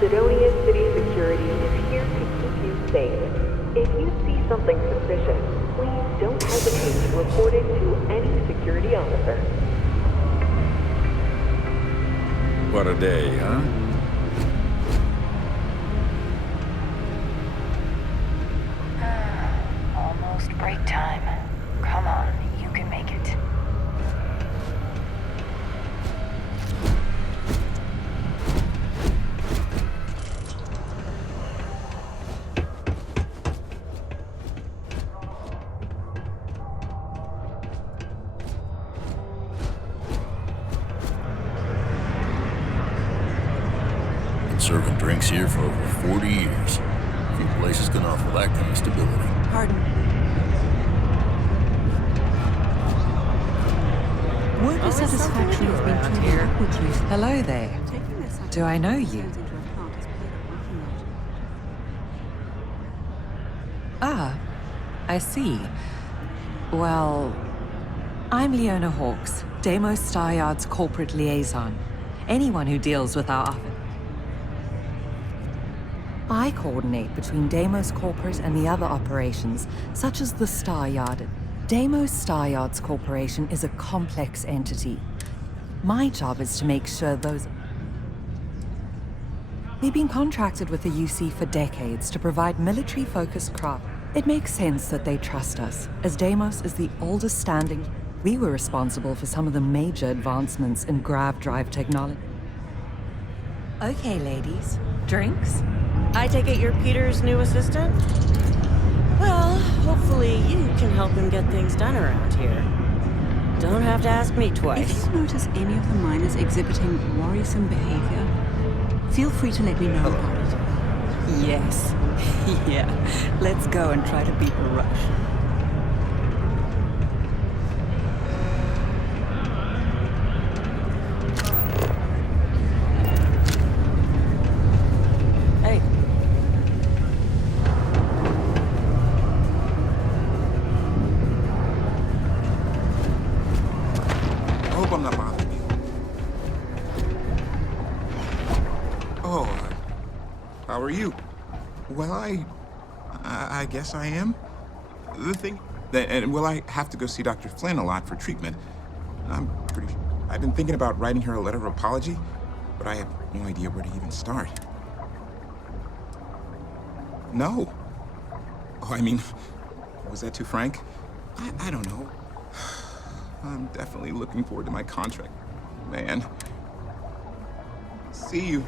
Sidonia City Security is here to keep you safe. If you see something suspicious, please don't hesitate to report it to any security officer. What a day, huh? Almost break time. Come on, you can make it. Been serving drinks here for over 40 years. Few places can offer that kind of stability. Pardon. Won't be satisfactory if being treated backwards recently. Hello there. Do I know you? Ah, I see. Well, I'm Leona Hawks, Deimos Staryard's corporate liaison. Anyone who deals with our office. I coordinate between Deimos Corporate and the other operations, such as the Staryard. Deimos Staryards Corporation is a complex entity. My job is to make sure those... They've been contracted with the UC for decades to provide military-focused craft. It makes sense that they trust us, as Deimos is the oldest standing. We were responsible for some of the major advancements in grav drive technology. Okay, ladies. Drinks? I take it you're Peter's new assistant? Well, hopefully you can help him get things done around here. Don't have to ask me twice. If you notice any of the miners exhibiting worrisome behavior, feel free to let me know about it. Yes. Yeah. Let's go and try to beat the rush. Hey. I hope I'm not bothering you. Oh, how are you? Well, I guess I am. The thing, and will I have to go see Dr. Flynn a lot for treatment? I'm pretty sure. I've been thinking about writing her a letter of apology, but I have no idea where to even start. No. Oh, I mean, was that too frank? I don't know. I'm definitely looking forward to my contract, man. See you.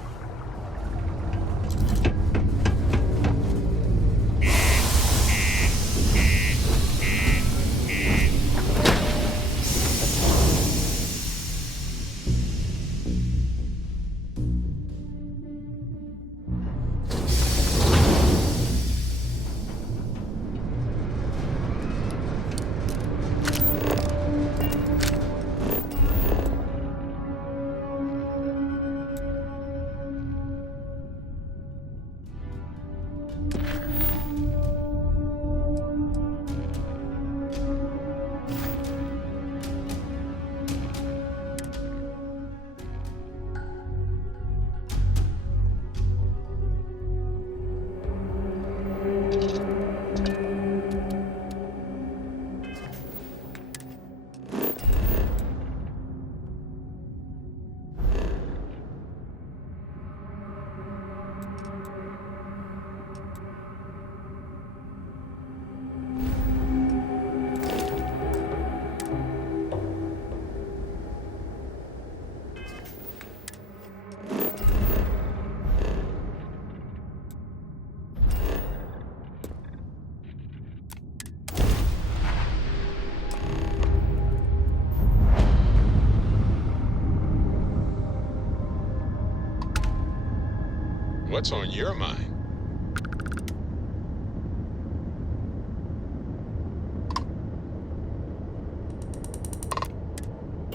What's on your mind?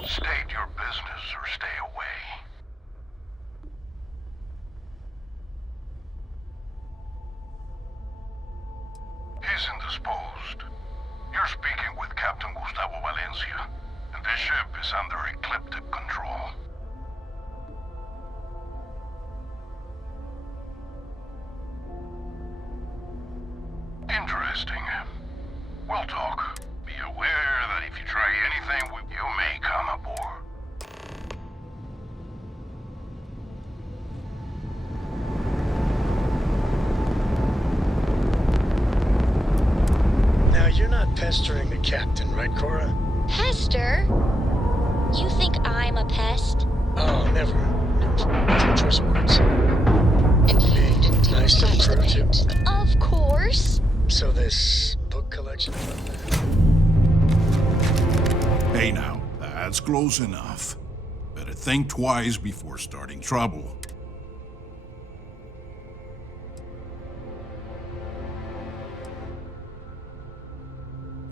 State your business or stay away. He's indisposed. You're speaking with Captain Gustavo Valencia, and this ship is under ecliptic control. Interesting. We'll talk. Be aware that if you try anything, you may come aboard. Now, you're not pestering the captain, right, Cora? Pester? You think I'm a pest? Oh, never. No choice of words. And you didn't Nice to scratch the recruit you. paint? Of course. So this book collection is up there. Hey now, that's close enough. Better think twice before starting trouble.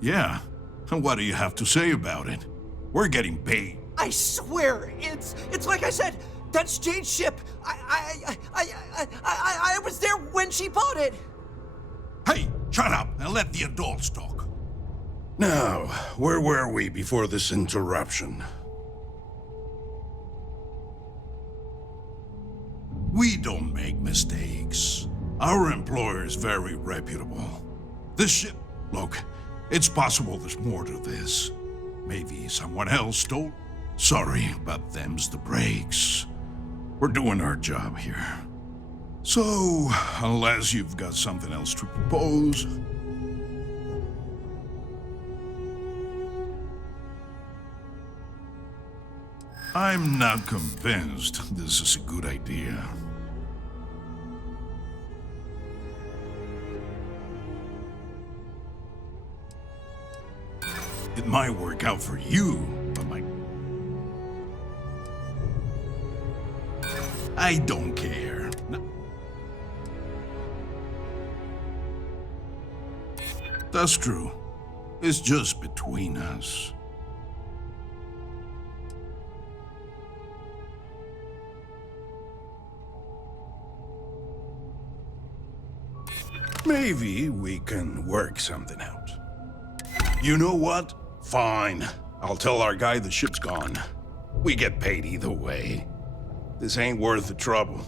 Yeah, and what do you have to say about it? We're getting paid. I swear, it's like I said. That's Jade's ship. I was there when she bought it. Hey, shut up and let the adults talk. Now, where were we before this interruption? We don't make mistakes. Our employer is very reputable. This ship, look, it's possible there's more to this. Maybe someone else stole. Sorry, but them's the breaks. We're doing our job here. So, unless you've got something else to propose... I'm not convinced this is a good idea. It might work out for you, but I don't care. No. That's true. It's just between us. Maybe we can work something out. You know what? Fine. I'll tell our guy the ship's gone. We get paid either way. This ain't worth the trouble.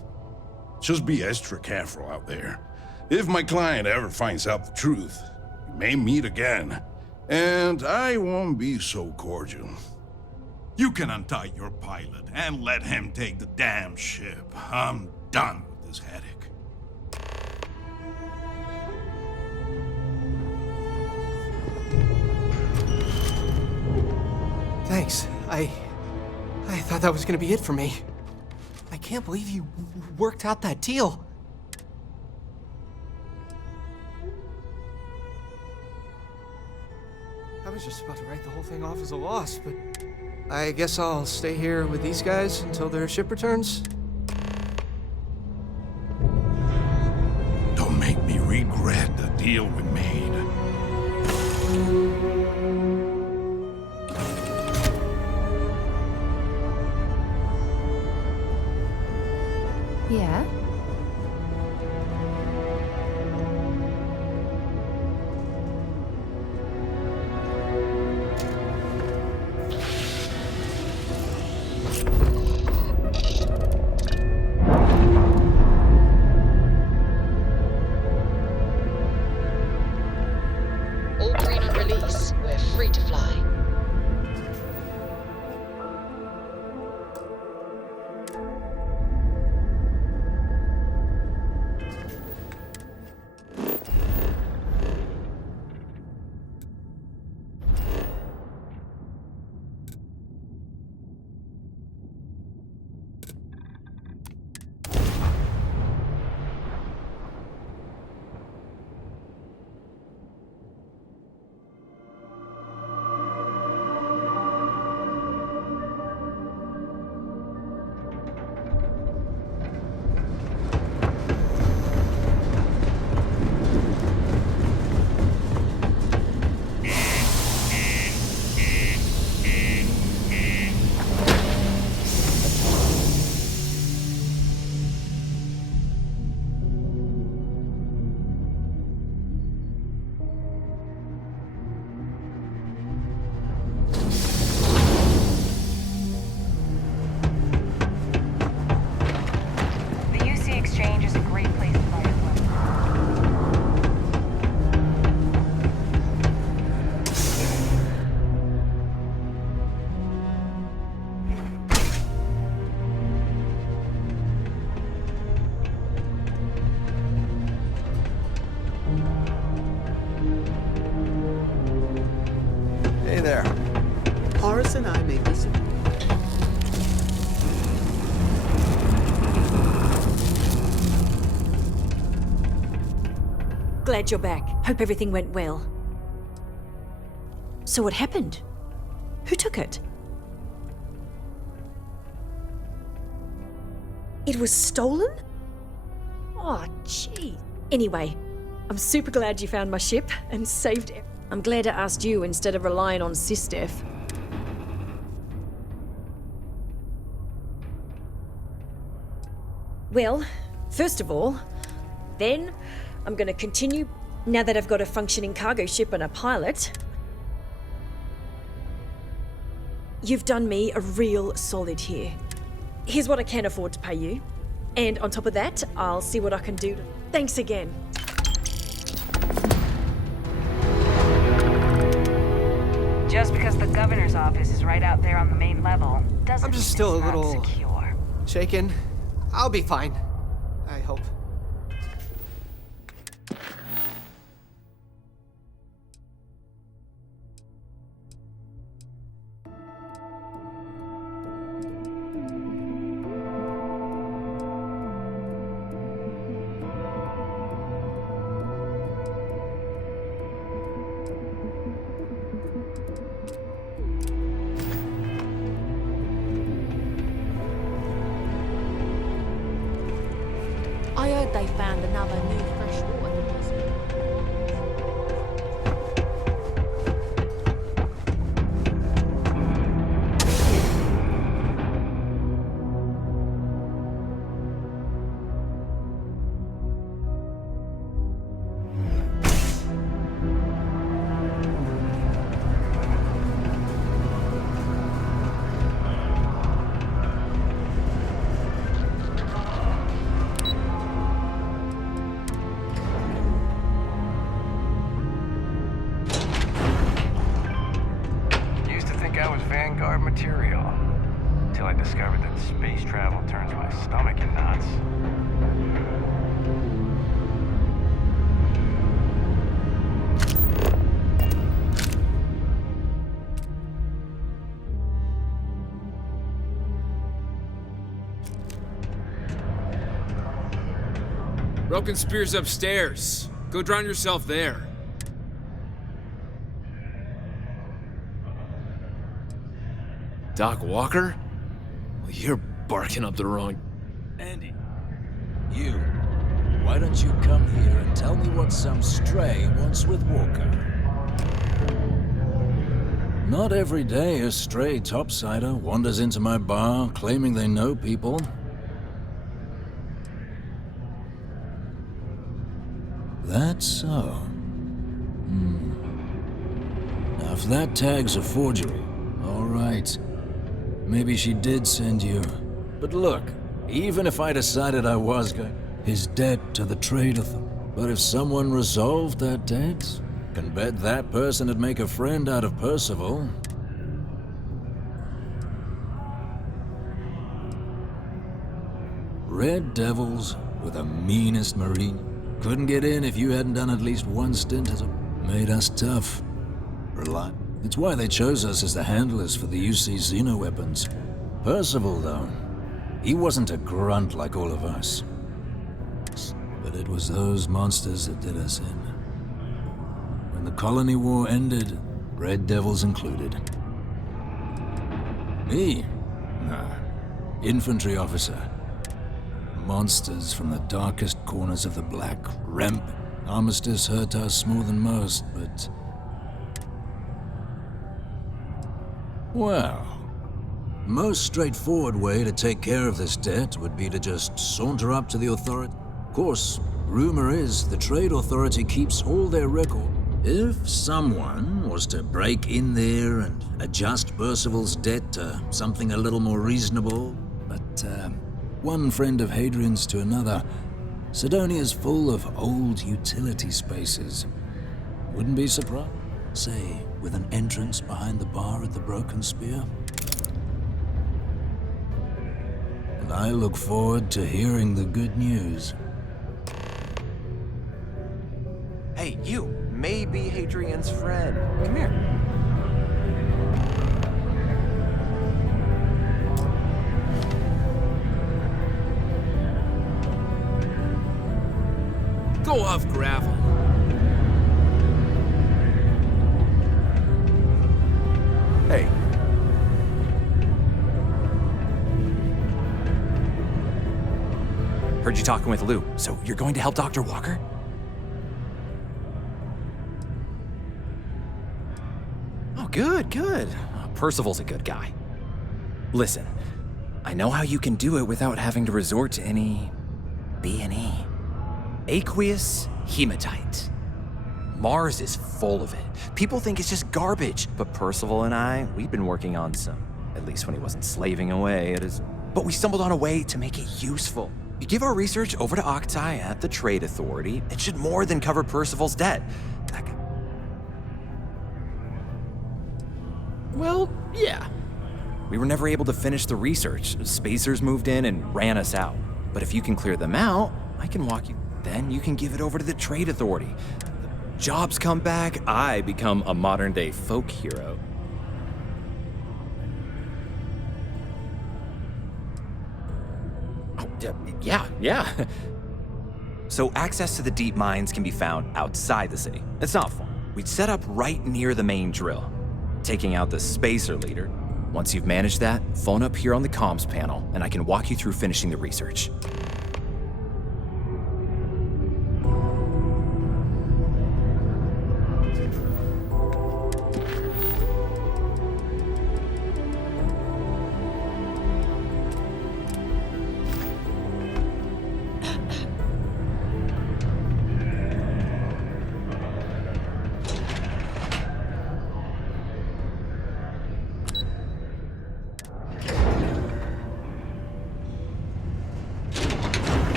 Just be extra careful out there. If my client ever finds out the truth, we may meet again. And I won't be so cordial. You can untie your pilot and let him take the damn ship. I'm done with this headache. Thanks. I thought that was gonna be it for me. I can't believe you worked out that deal. I was just about to write the whole thing off as a loss, but I guess I'll stay here with these guys until their ship returns. Don't make me regret the deal we made. Yeah? All green on release. We're free to fly. glad you're back. Hope everything went well. So what happened? Who took it? It was stolen? Oh, gee. Anyway, I'm super glad you found my ship and saved it. I'm glad I asked you instead of relying on Sistef. Well, first of all, then I'm gonna continue now that I've got a functioning cargo ship and a pilot. You've done me a real solid here. Here's what I can afford to pay you. And on top of that, I'll see what I can do. Thanks again. Just because the governor's office is right out there on the main level doesn't I'm just mean still a it's not little secure. shaken. I'll be fine. I hope. I heard they found another new freshwater deposit. Vanguard material. Until I discovered that space travel turns my stomach in knots. Broken spear's upstairs. Go drown yourself there. Doc Walker? Well, you're barking up the wrong... Andy, you. Why don't you come here and tell me what some stray wants with Walker? Not every day a stray topsider wanders into my bar claiming they know people. That's so. Now, if that tag's a forgery, all right. Maybe she did send you. But look, even if I decided I was going, his debt to the trade authority. But if someone resolved that debt, can bet that person would make a friend out of Percival. Red Devils were the meanest marine. Couldn't get in if you hadn't done at least one stint as a... Made us tough. It's why they chose us as the handlers for the UC xeno-weapons. Percival, though, he wasn't a grunt like all of us. But it was those monsters that did us in. When the colony war ended, Red Devils included. Me? Nah. Infantry officer. Monsters from the darkest corners of the Black Ramp. Armistice hurt us more than most, but... Well, most straightforward way to take care of this debt would be to just saunter up to the authority. Of course, rumor is the trade authority keeps all their record. If someone was to break in there and adjust Percival's debt to something a little more reasonable, but one friend of Hadrian's to another, Sidonia's full of old utility spaces. Wouldn't be surprised. Say, with an entrance behind the bar at the Broken Spear. And I look forward to hearing the good news. Hey, you may be Hadrian's friend. Come here. Go off gravel. Heard you talking with Lou, so you're going to help Dr. Walker? Oh, good. Percival's a good guy. Listen, I know how you can do it without having to resort to any B&E. Aqueous hematite. Mars is full of it. People think it's just garbage, but Percival and I, we've been working on some, at least when he wasn't slaving away at his... But we stumbled on a way to make it useful. You give our research over to Octai at the Trade Authority, it should more than cover Percival's debt. Well, yeah. We were never able to finish the research. Spacers moved in and ran us out. But if you can clear them out, I can walk you. Then you can give it over to the Trade Authority. The jobs come back, I become a modern-day folk hero. Oh, yeah. So access to the deep mines can be found outside the city. It's not far. We'd set up right near the main drill, taking out the spacer leader. Once you've managed that, phone up here on the comms panel, and I can walk you through finishing the research.